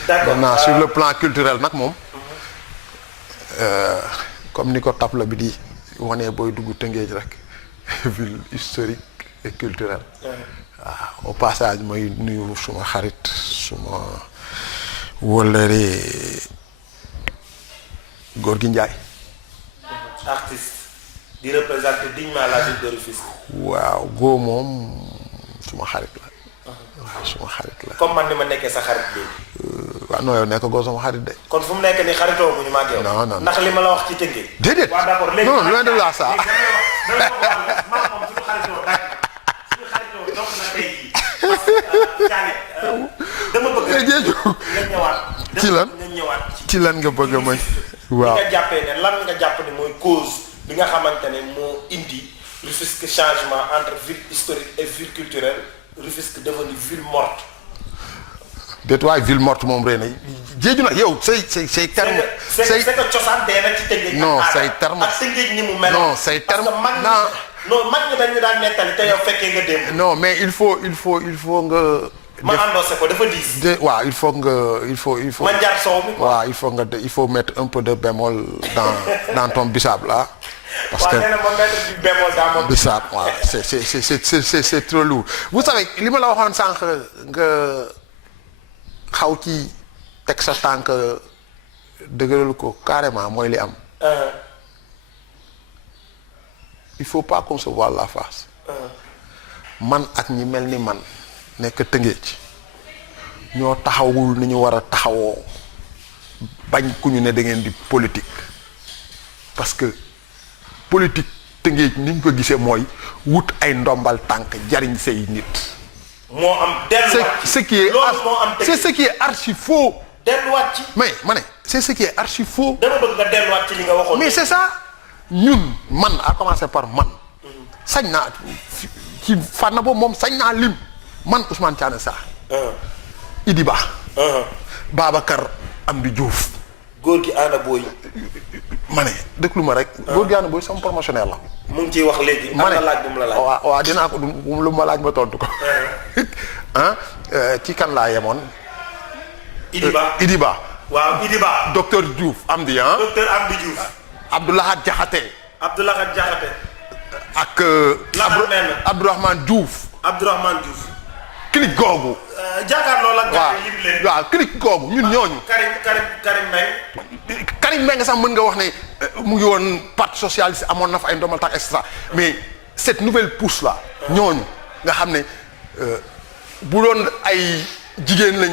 maintenant sur le plan culturel nag moom comme ni ko tableau bi di wanee booy dugg Tëngéej rek ville historique et culturelle. waaw au passage mooy nuyu suma xarit suma wóllëre Gorgui Ndiaye. artiste di représenter dignement la ville de Rufisque. waaw góo moom suma xarit la. waaw suma xarit la. comme man ni ma nekkee sa xarit léegi. waaw non yow nekk goo sama xarit de. kon fu mu nekk nii xaritoo bu ñu màggee. non non ndax li ma la wax ci Tëngéej. déedéet waaw d'accord léegi non loin de là ça. dama bëgg nga ñëwaat. ci lan nga bëgg a mën. waaw nga jàppee ne lan nga jàpp ne mooy cause bi nga xamante ne moo indi Rufisque changement entre ville historique et ville culturelle Rufisque devenu ville morte. déet waay ville morte moom rëy na Diédhiou nag yow say terme c'est que cosaan dee na ci Tëngéej. non say terme ak Tëngéej ni mu mel. non say terme non mag ñi dañu daan nettali te yow fekkee nga démb. non mais il faut nga ma endossé ko dafa diis. waaw il faut nga il faut. ma njaat soow mi quoi. waaw il faut mettre un peu de bémol dans ton bisaab là. parce que nee na ma mettre du bémol dans mon bisaab waaw c'est trop lourd. vous savez li ma la waxoon sànq nga xaw ci teg sa tànk dëgëral ko carrément mooy li am. il faut pas qu'on se voie la face. man ak ñi mel ni man nekk Tëngéej ñoo taxawul ni ñu war a taxawoo bañ ku ñu ne da ngeen di politique parce que politique Tëngéej ni ñu ko gisee mooy wut ay ndombal tànk jariñ say nit. moo am delluwaat ce qui est c'est ce qui est archi faux. delluwaat ci. mais ma ne c'est ce qui est archi faux. dama bëgg nga delluwaat ci li nga waxoon. mais c'est ça ñun man à commencer par man. sañ naa ci fànn boobu moom sañ naa lim man Ousmane Thiané Sarr. Idi Ba. Babacar Amdi Diouf. góor gi Ana Boy. ma ne déglu ma rek. góor gi Ana Boy sama promotionnaire la. mu ngi ciy wax léegi. ma ne am na laaj bu mu la laaj. waaw dinaa ko lu ma laaj ma tontu ko. ci kan laa yemoon. Idi Ba. waaw Idi Ba. docteur Diouf Amdi docteur Amdi Diouf. Abdoulahat Diakhaté. Abdoulahat Diakhaté. ak. Abdourahmane Diouf. Abdourahmane Diouf. clique googu. jàkkaarloo la. waaw waaw clique googu ñun ñooñu. Karim Mbengue. Karim Mbengue sax mën nga wax ne mu ngi woon parti socialiste amoon na fa ay ndomal tax et cetera mais cette nouvelle pousse là. ñooñu nga xam ne bu doon ay jigéen lañ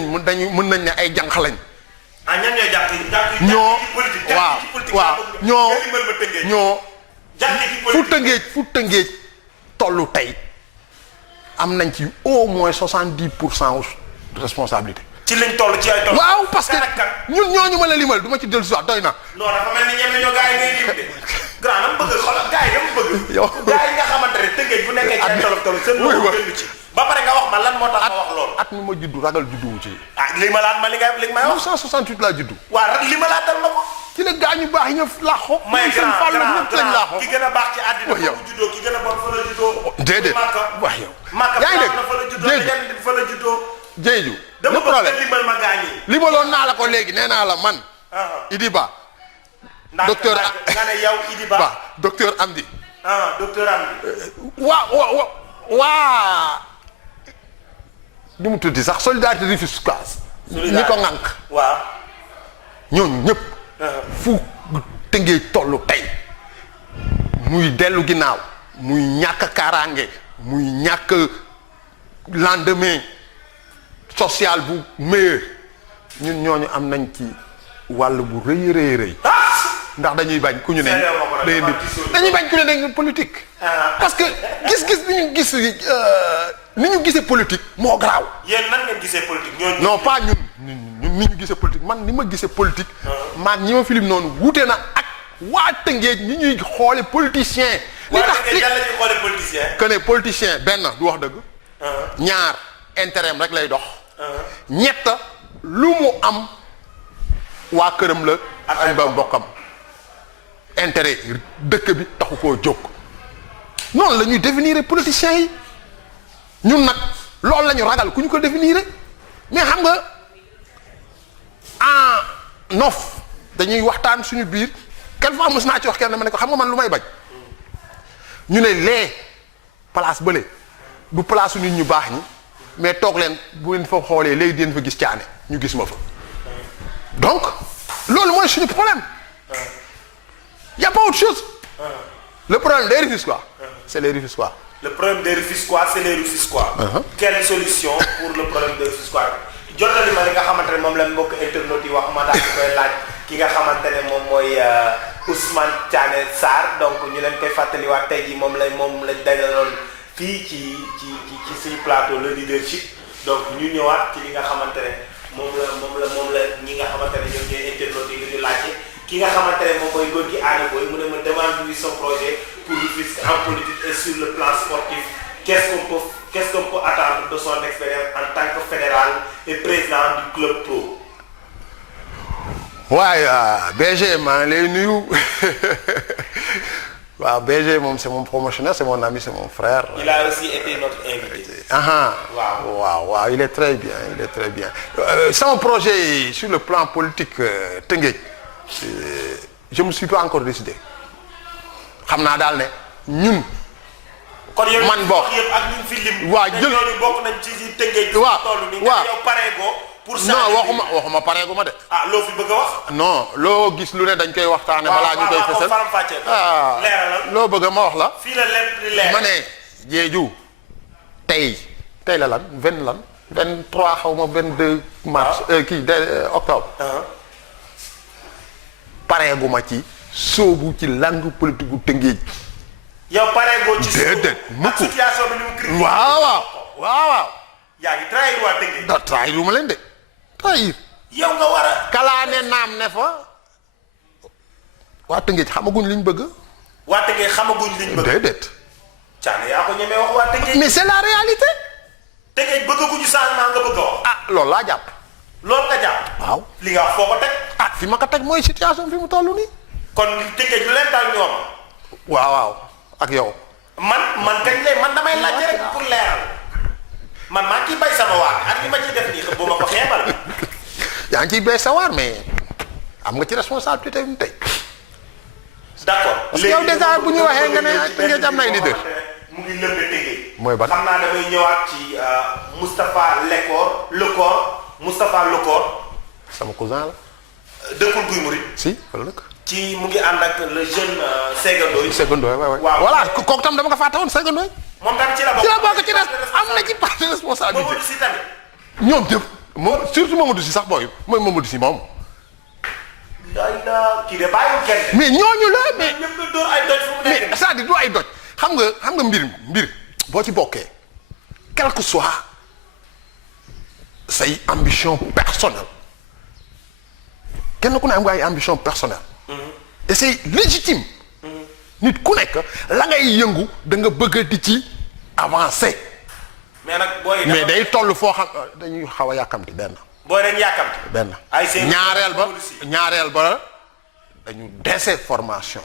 mën nañ ne ay jànq lañ. ñan ñooy jànq ñoo waaw ñoo fu Tëngéej tollu tey am nañ ci au moins 70% responsabilité. ci lañ toll ci ay toll. waaw parce que ñun ñooñu ma la limal du ma ci dellu si waat doy na. non dafa mel ni ñenn ñoo gars yi ngay lim de. grand dama bëgg xoolal gars yi dama bëgg. yow gars yi nga xamante ne Tëngéej bu nekkee ci ay tolof seen loxo gëndu ci. ba pare nga wax ma lan moo tax ma wax loolu. at mi ma juddu ragal judduwu ci. li ma laat ma li may wax. 1968 laa juddu. waaw li ma laatal ma ko. ci la gaañu baax yi ñëpp laaxoo. may grand laaxoo ki gën a baax ci àddina fa mu juddoo ki gën a bon fa la juddoo. déedéet waaw yow. yaa ngi dégg fa la juddoo yenn fa la juddoo. Diédhiou dama bëgg limal ma gaañ yi. limaloon naa la ko léegi nee naa la man. Idi Ba. docteur nga ne yow Idi Ba. docteur Amdi. docteur Amdi. waa du mu tuddi sax solidarité Rufisquoise. ñi ko ŋànk. waaw. ñooñu ñëpp. fu Tëngéej tollu tey muy dellu ginnaaw muy ñàkk kaaraange muy ñàkk lendemain social bu meilleur ñun ñooñu am nañ ci wàll bu rëy rëy ndax dañuy bañ ku ñu ne dañuy bañ ku ne dañu politique parce que gis-gis ni ñu gisee politique moo garaaw. yéen nan ngeen gisee politique ñooñu. non pas ñun ni ñu gisee politique man ni ma gisee politique. maag ñi ma filim noonu wuute na ak waa Tëngéej ñi ñuy xoole politicien. li tax li la ñuy xoole politicien. que ne politicien benn du wax dëgg. ñaar intérêt rek lay dox. ñett lu mu am waa këram la. ak ay bokkam. intérêt dëkk bi taxu koo jóg. noonu la ñuy définir politiciens yi ñun nag loolu la ñu ragal ku ñu ko définir mais xam nga en nof dañuy waxtaan suñu biir quelquefois mos naa ci wax kenn ma ne ko xam nga man lu may bañ ñu ne lee place bële du place su nit ñu baax ñi mais toog leen bu ngeen fa xoolee léegi di ngeen fa gis caane ñu gis ma fa donc loolu mooy suñu problème y a pas autre chose le problème des Rufisquois c'est les Rufisquois. Le problème des Rufisquois, c'est les Rufisquois. Quelle solution pour le problème des Rufisquois? Jotali ma li nga xamante ne moom la mbokk internautes yi wax ma daal di koy laaj ki nga xamante ne moom mooy Ousmane Thiané Sarr donc ñu leen koy fàttaliwaat tey jii moom lañ dajaloon fii ci suñu plateau le leadership donc ñu ñëwaat ci li nga xamante ne moom la ñi nga xamante ne ñoom ñooy internautes yi ñu laajte ki nga xamante ne moom mooy góor gi Ana Boy mu ne ma demande lui son projet pour Rufisque en politique et sur le plan sportif. Qu'est-ce qu'on peut attendre de son expérience en tant que fédéral et président du club pro? waaye BG maa ngi lay nuyu waaw BG moom c'est mon promotionnaire, c'est mon ami, c'est mon frère. Il a aussi été notre invité. Waaw, il est très bien, il est très bien. Sans projet sur le plan politique Tëngéej, je me suis pas encore décidé. Xam naa daal ne ñun. kon yow man bokk yëpp ak ñu fi lim. waaw jël ñooñu bokk nañ ci Tëngéej. waaw toll ni nga yow pareegoo. pour non waxuma pareeguma de. ah loo fi bëgg a wax. non loo gis lu ne dañ koy waxtaane balaa ñu koy fësal loo bëgg ma wax la. fii la lépp di leer. ma ne Diédhiou tey la lan 23 xaw ma 22 mars octobre. pareeguma ci soobu ci langue politique gu Tëngéej. yow pareegoo ci déedéet ak situation bi ni mu critiqué. waaw. yaa ngi trahir waa Tëngéej. da trahir wu ma leen de trahir. yow nga war a. kalaane naam ne fa waa Tëngéej xamaguñ liñ bëgg. waa Tëngéej xamaguñ liñ bëgg. déedéet. Thiané yaa ko ñemee wax waa Tëngéej. mais c'est la réalité. Tëngéej bëggaguñu changement nga bëgg a wax. loolu laa jàpp. loolu nga jàpp. waaw li nga wax foo ko teg. fi ma ko teg mooy situation fi mu toll nii. kon Tëngéej lu leen dal ñoom. waaw ak yow. man kañ lay man damay laajte rek pour leeral. man maa ngi ciy bay sama waar ak li ma ciy def nii xam bu ma ko xeebal. yaa ngi ciy bay sa waar mais am nga ci responsabilité bi mu tey. d'accord parce que yow déjà bu ñu waxee nga ne Tëngéej am nay leader. mu ngi lëmbe Tëngéej. mooy ban xam naa damay ñëwaat ci Moustapha Lekor. sama cousin la. dëkkul Guy Mouride. si wala dëkk. ci mu ngi ànd ak le jeune Séga Ndoye. Séga Ndoye waaw. voilà kooku tam dama ko fàtte woon Séga Ndoye. moom tamit ci la bokk ci am na ci part de responsabilité. Mamadou Sy tamit. ñoom ñëpp surtout Mamadou Sy sax booy mooy Mamadou Sy moom. kii de bàyyiwul kenn. mais ñooñu la mais. ñëpp nga dóor ay doj fu mu nekk. mais c'est-à-dire du ay doj xam nga mbir boo ci bokkee quel que soit say ambition personnelle kenn ku ne am nga ay ambition personnelle. et c'est légitime. nit ku nekk la ngay yëngu da nga bëgg di ci avancer. mais nag booy mais day toll foo xam dañuy xaw a yàkkamti benn. booy dañuy yàkkamti. benn ay seen ñaareel ba dañu dese formation.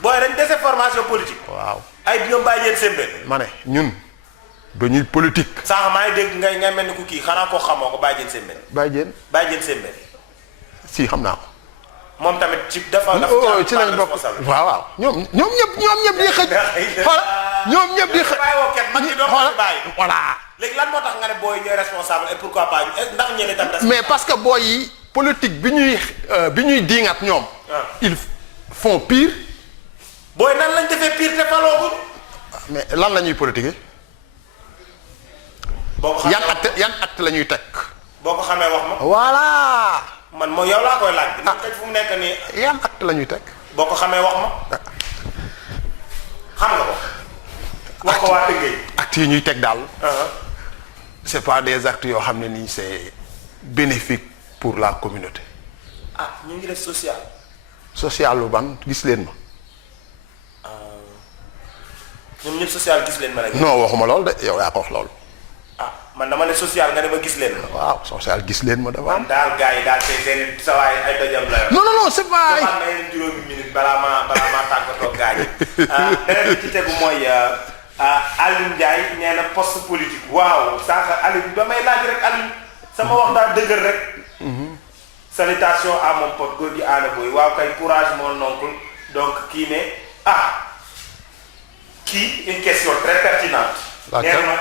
booy dañ dese formation politique. waaw ay ñoom bàyyi yéen seen benn. ma ne ñun dañuy politique. sànq maa ngi dégg ngay mel ni ku kii xanaa koo xamoo ko bàyyi yéen seen benn. bàyyi yéen seen benn. si xam naa ko. moom tamit ci dafa ci lañ bokk waaw ñoom ñëpp di xëj. xool ñoom ñëpp di xëj. voilà. léegi lan moo tax nga ne booy ñooy responsable et pourquoi pas ndax ñeneen tam. mais parce que booy yi politique bi ñuy diingat ñoom. ils font pire. booy nan lañ defee pire te falooguñ. mais lan la ñuy politiquer. boo ko xamee yan acte la ñuy teg. boo ko xamee wax ma. voilà. man mooy yow laa koy laaj. kañ fu mu nekk nii. yan acte la ñuy teg. boo ko xamee wax ma. xam nga ko. wax ko waa Tëngéej. actes yi ñuy teg daal. c'est pas des actes yoo xam ne nii c'est bénéfique pour la communauté. ñu ngi def social. social lu ban gis leen ma. ñoom ñëpp social gis leen ma rek. non waxuma lool de yow yaa ko wax loolu. man dama ne social nga ne ma gis leen ma. waaw social gis leen ma dafa am. daal gars yi daal seen sa waay ay dojam la yor. non c'est pas. dafa am na juróomi minute balaa maa tàggatoo gars yi. beneen bi ci tegu mooy Alioune Ndiaye nee na poste politique waaw sànq Alioune damay laaj rek Alioune sama wax daal dëgër rek. Salutations à mon pote góor gi Anna Boy waaw kay courage mon oncle donc kii ne une question très pertinente. D'accord.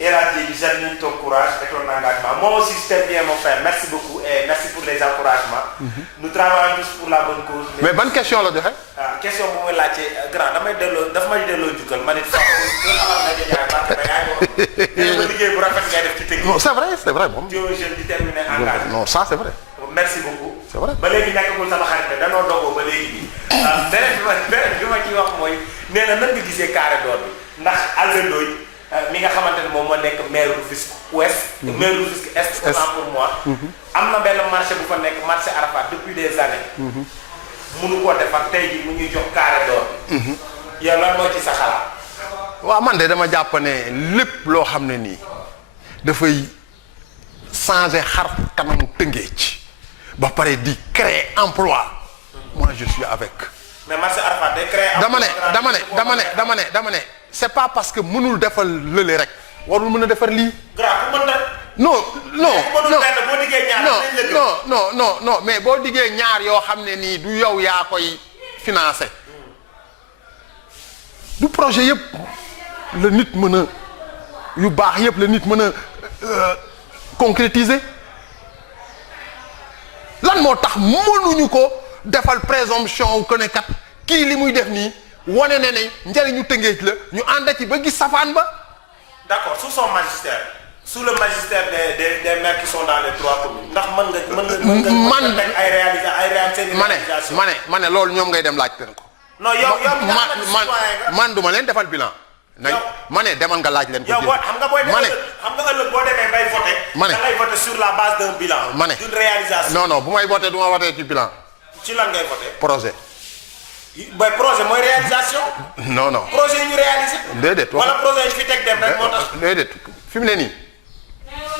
Elle a dit j'admire ton courage et ton engagement. Moi aussi je t'aime bien mon frère. Merci beaucoup et merci pour les encouragements. Nous travaillons tous pour la bonne cause. mais ban question la joxe. question bu muy laajte grand dafa may delloo njukkal ma ne sax ma liggéey bu rafet ngay def ci technique. non c'est vrai moom. tu es jeune déterminé engagé. non ça c'est vrai. merci beaucoup. c'est vrai ba léegi nekkagul sama xarit la danoo dogoo ba léegi nii. beneen bi ma ciy wax mooy nee na nan nga gisee carré d'or bi ndax Albert Ndoye mi nga xamante ne moom moo nekk maire Rufisque Ouest. maire Rufisque Est autant pour moi. am na benn marché bu fa nekk marché Arafat depuis des années. munu koo defar tey jii mu ñuy jox carré d'or bi. yow lan moo ci sa xalaat. waaw man de dama jàpp ne lépp loo xam ne nii dafay changer xar kanamu Tëngéej ba pare di créer emploi moi je suis avec mais marché Arafat day créer. dama ne c'est pas parce que mënul defal lële rek warul mën a defar lii. grave bu mën non mais boo diggee ñaar yoo xam ne nii du yow yaa koy financé du projet yëpp la nit mën a yu baax yëpp la nit mën a concrétiser lan moo tax mënuñu ko defal présomption wu que ne kat kii li muy def nii wane ne ne njëriñu Tëngéej la ñu ànd ci ba gis safaan ba. d'accord sous son magistère sous le magistère des maires qui sont dans les 3 communes ndax mën nga ay réalisation ma ne loolu ñoom ngay dem laaj leen ko. non yow man duma leen defal bilan. ma ne demal nga laaj leen ko. yow xam nga ëllëg boo demee bay voté. ma ne da ngay voté sur la base d'un bilan. ma ne d'une réalisation. non bu may voté du ma voté ci bilan. ci lan ngay voté. projet. mooy projet mooy réalisation. non. projet yi ñu réalisé. déedéet wala projet yi fi teg dem rek moo tax. déedéet fi mu ne nii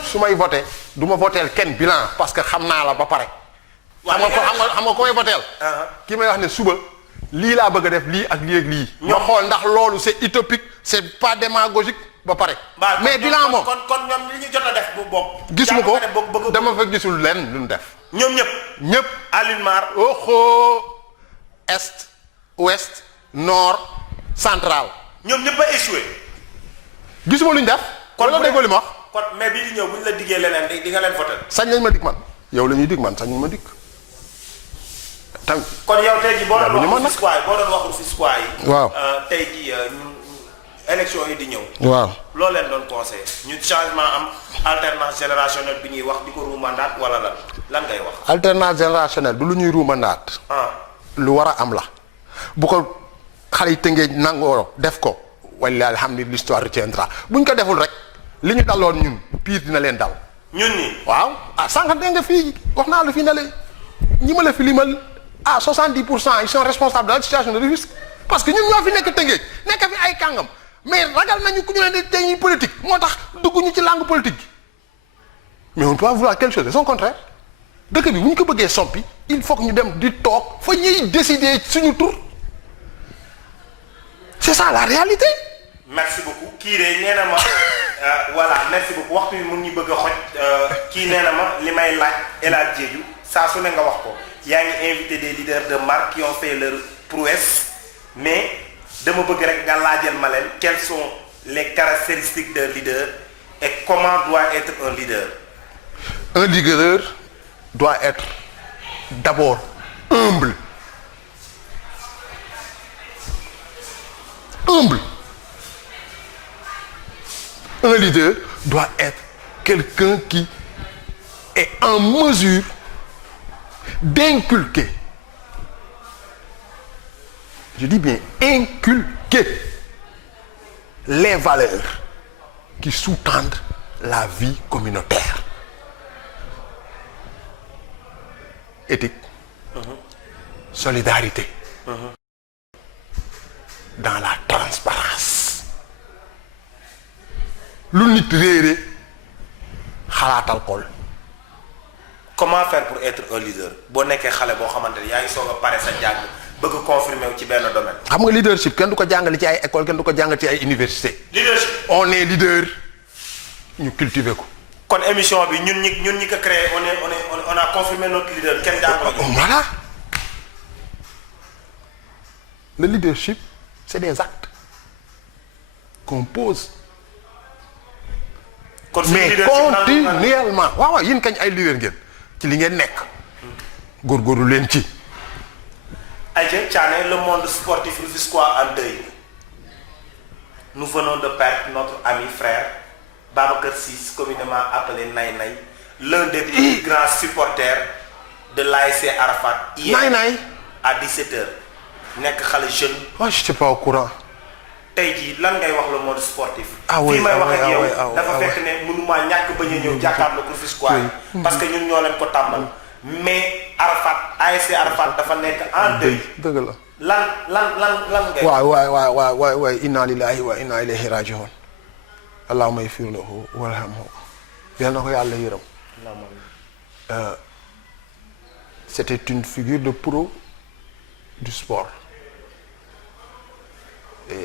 su may voté du ma voteel kenn bilan parce que xam naa la ba pare. xam nga ko may voteel. ki may wax ne suba lii laa bëgg a def lii ak lii. ma xool ndax loolu c'est utopique c'est pas démagogique ba pare. mais bilan moom kon ñoom li ñu jot a def bu bopp. gisuma ko dama fa gisul lenn lu ñu def. ñoom ñëpp. Alioune Mar. est ouest nord central. ñoom ñëpp a échoué. gisuma lu ñu def. kon la déggoo li ma wax. kon mais bii di ñëw bu ñu la diggee leneen di nga leen voté. sañ nañ ma dig man yow la ñuy dig man sañ nañ ma dig. kon yow tey jii boo doon waxul fiscaux yi. waaw tey jii élection yi di ñëw. waaw loo leen doon conseillé ñu changement am alternance générationnelle bi ñuy wax di ko ruumandaat wala lan ngay wax. alternance générationnelle du lu ñuy ruumandaat. lu war a am la bu ko xale yi Tëngéej nangoo def ko wala alhamdulilah l'histoire retiendra buñ ko deful rek li ñu daloon ñun pire dina leen dal. ñun nii. waaw sànq dégg nga fii wax naa la fii ne la ñi ma la fi limal 70% ils sont responsables de la situation de risque parce que ñun ñoo fi nekk Tëngéej nekk fi ay kàngam mais ragal nañu ku ñu leen di tey politique moo tax dugguñu ci langue politique mais on doit vouloir quelque chose de son contraire dëkk bi bu ñu ko bëggee soppi il faut que ñu dem di toog fa ñuy décider suñu tur c'est ça la réalité. merci beaucoup kii de nee na ma voilà merci beaucoup waxtu bi mu ngi bëgg a xoj kii nee na ma li may laaj El Hadj Diédhiou saa su ne nga wax ko yaa ngi invité des leaders de marque qui ont fait leur prouesse mais dama bëgg rek nga laajal ma leen quelles sont les caractéristiques d'un leader et comment doit être un leader. Un leader doit être d'abord humble. Un leader doit être quelqu'un qui est en mesure d'inculquer, je dis bien inculquer, les valeurs qui sous-tendent la vie communautaire. Éthique, solidarité, dans la transparence. Lu nit réere xalaatal ko. Comment faire pour être un leader boo nekkee xale boo xamante ne yaa ngi soog a pare sa jàng bëgg confirmer wu ci benn domaine. xam nga leadership kenn du ko jàngale ci ay école kenn du ko jàngale ci ay université. leadership on est leader ñu cultiver ko. kon émission bi ñun ñi ko créé on a confirmé notre leader kenn jàngale ko. Voilà. Le leadership c'est des actes qu'on pose. mais continuellement waaw yéen kañ ay leader ngeen ci li ngeen nekk góorgóorlu leen ci. Aïcha Thiané, le monde sportif rufisquois en deuil. Nous venons de perdre notre ami frère Babacar Ciss, communément appelé Nay Nay, l'un des plus grands supporters de l'ASC Arafat. Nay Nay à 17h nekk xale jeune. moi je n'étais pas au courant. tey jii lan ngay wax le monde sportif. oui fii may wax ak yow dafa fekk ne mënuma ñàkk bañ a ñëw jàkkaarloo ko Rufisquois yi parce que ñun ñoo leen ko tàmbal mais Arafat ASC Arafat dafa nekk en deuil. dëgg la lan ngay. waay inna lillahi wa inna ilayhi raji'un allahumma ighfir lahu warhamhu yal na ko yàlla yërëm. C'était une figure de pro du sport.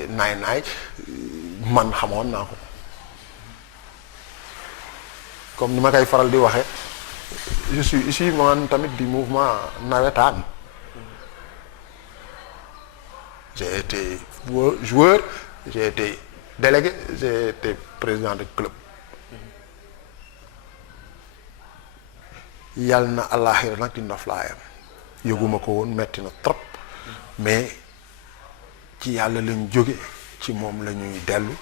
naay man xamoon naa ko comme ni ma koy faral di waxee je suis ici man tamit du mouvement nawetaan. J'ai été joueur, j'ai été délégué, j'ai été président de club. yàlla na àllaaxira nag di noflaayam yëguma ko woon metti na trop mais ci yàlla lañ jóge ci moom la ñuy dellu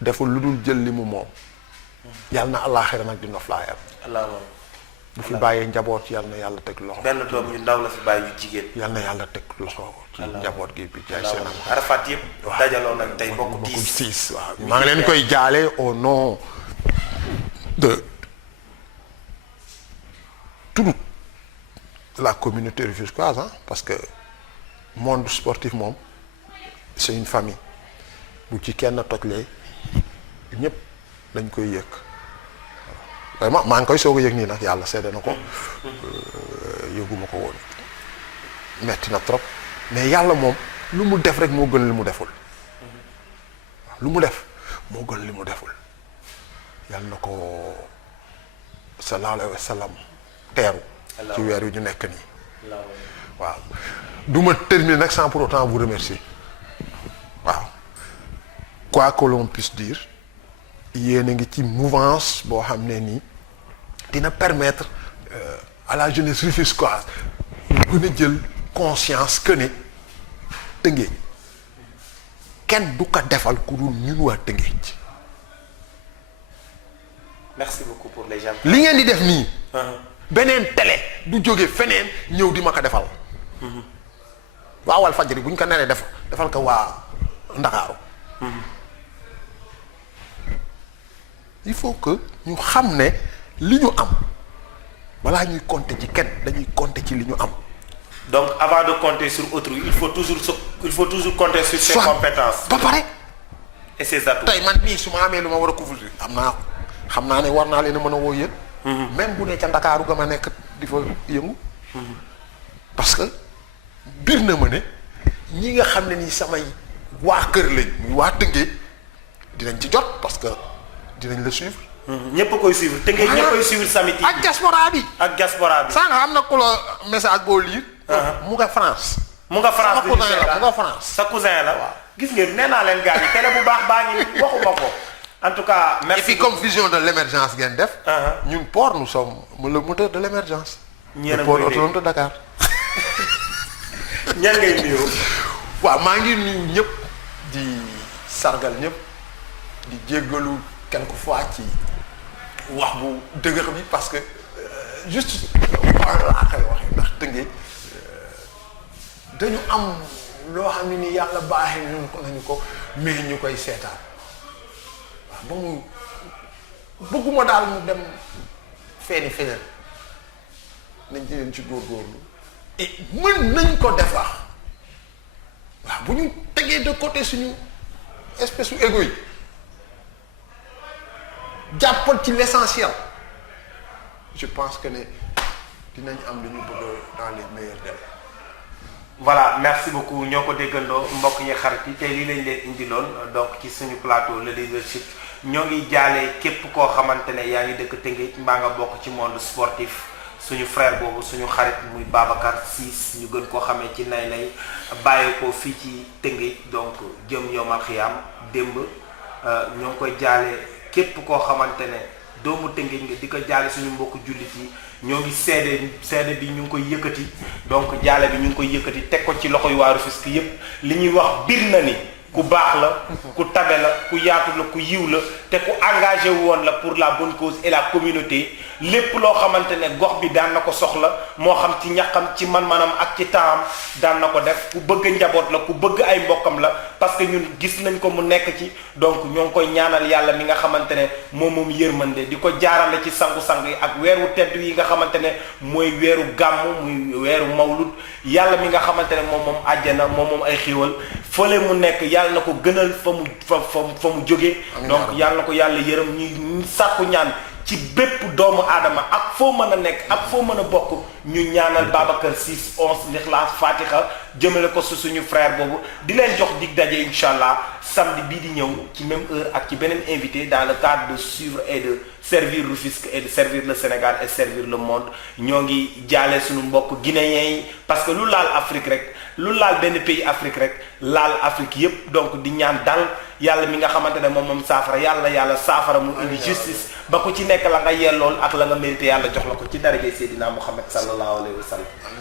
deful lu dul jël li mu moom yàlla na àllaaxira nag di noflaayam bu fi bàyyee njaboot yàlla na yàlla teg loxo. benn doom yu ndaw la fi bàyyi yu jigéen. yàlla na yàlla teg loxo ci njaboot gi bi jaay seen am. Arafat yëpp. dajaloo nag tey bokk tiis waaw maa ngi leen koy jaale au nom de toute la communauté rufisquoise parce que monde sportif moom c'est une famille bu ci kenn tojlee ñëpp dañ koy yëg. vraiment maa ngi koy soog a yëg nii nag yàlla seede na ko yëguma ko woon metti na trop mais yàlla moom lu mu def rek moo gën li mu deful lu mu def moo gën li mu deful yàlla na ko sallallahu alayhi wa sallam teeru ci weer wi ñu nekk nii waaw du ma terminer nag sans pour autant vous remercier waaw quoi que l'on puisse dire yéen a ngi ci mouvance boo xam ne nii dina permettre à la jeunesse rufisquoise ñu gën a jël conscience que ne Tëngéej kenn du ko defal ku dul ñun waa Tëngéej. merci beaucoup pour les gens. li ngeen di def nii. beneen télé du jóge feneen ñëw di ma ko defal. waa Walfadjri bu ñu ko naree defal ko waa Ndakaaru. il faut que ñu xam ne li ñu am balaa ñuy compter ci kenn dañuy compter ci li ñu am. donc avant de compter sur autrui il faut toujours compter sur ses compétences. ba pare. et ses atouts. tey man nii su ma amee lu ma war a couvrir xam naa ne war naa leen a mën a woo yéen. même bu ne ca Ndakaaru ga ma nekk di fa yëngu. parce que bir na ma ne ñi nga xam ne nii samay waa kër lañ muy waa Tëngéej dinañ ci jot parce que dinañ la suivre. ñëpp a koy suivre Tëngéej ñëpp koy suivre Samy TV. ak diaspora bi. sànq am na ku la message boo lire. mu nga France. mu nga France mu nga France. sa cousin la waaw. gis ngeen nee naa leen gars yi télé bu baax baa ngi waxuma ko. en tout cas merci. et puis comme vision de l'émergence ngeen def. ñun port nous sommes le moteur de l'émergence. ñeneen port autonome de Dakar. ñan ngay nuyoo. waaw maa ngi nuyu ñëpp di sargal ñëpp di jéggalu quelquefois ci wax bu dëgër bi parce que juste laa koy waxee ndax Tëngéej dañu am loo xam ne ni yàlla baaxee nañu ko mais ñu koy seetaan waaw ba mu bëgguma daal mu dem feeni feneen nañ ci leen ci góorgóorlu et mën nañ ko defar waaw bu ñu tegee de côté suñu espèce su égo yi jàppal ci l'essentiel je pense que ne dinañ am lu ñu bëgg dans les meilleurs délais. voilà merci beaucoup ñoo ko déggandoo mbokk yi xarit yi tey lii lañ leen indiloon donc ci suñu plateau le leadership ñoo ngi jaale képp koo xamante ne yaa ngi dëkk Tëngéej mbaa nga bokk ci monde sportif suñu frère boobu suñu xarit muy Babacar Ciss ñu gën koo xamee ci nay bàyyi ko fii ci Tëngéej donc jëm yomal xiyaam démb ñoo ngi koy jaale képp koo xamante ne doomu Tëngéej nga di ko jaale suñu mbokku jullit yi ñoo ngi seede bi ñu ngi koy yëkkati donc jaale bi ñu ngi koy yëkkati teg ko ci loxo yu waa Rufisque yépp li ñuy wax bir na ni ku baax la ku tabe la ku yaatu la ku yiw la te ku engagé woon la pour la bonne cause et la communauté lépp loo xamante ne gox bi daan na ko soxla moo xam ci ñaqam ci man-manam ak ci taam daan na ko def ku bëgg njaboot la ku bëgg ay mbokkam la parce que ñun gis nañ ko mu nekk ci donc ñoo ngi koy ñaanal yàlla mi nga xamante ne moom yërmande di ko jaarale ci sangu-sang yi ak weeru tedd yi nga xamante ne mooy weeru gàmm muy weeru mawlud yàlla mi nga xamante ne moom àjjana moom ay xiiwal fële mu nekk yàlla na ko gënal fa mu jógee donc yàlla na ko yàlla yërëm ñuy sàkku ñaan ci bépp doomu aadama ak foo mën a nekk ak foo mën a bokk ñu ñaanal Babacar Ciss 11 Lixlaas Fatiha jëmale ko su suñu frère boobu di leen jox dig daje incha allah samedi bii di ñëw ci même heure ak ci beneen invité dans le cadre de suivre et de servir Rufisque et de servir le Sénégal et servir le monde ñoo ngi jaale suñu mbokk guinéens yi parce que lu laal Afrique rek lu laal benn pays Afrique rek laal Afrique yépp donc di ñaan dal yàlla mi nga xamante ne moom saafara yàlla saafara mu indi justice ba ku ci nekk la nga yellool ak la nga mérité yàlla jox la ko ci daraje Seydina Muhammad sallallahu alayhi wa sallam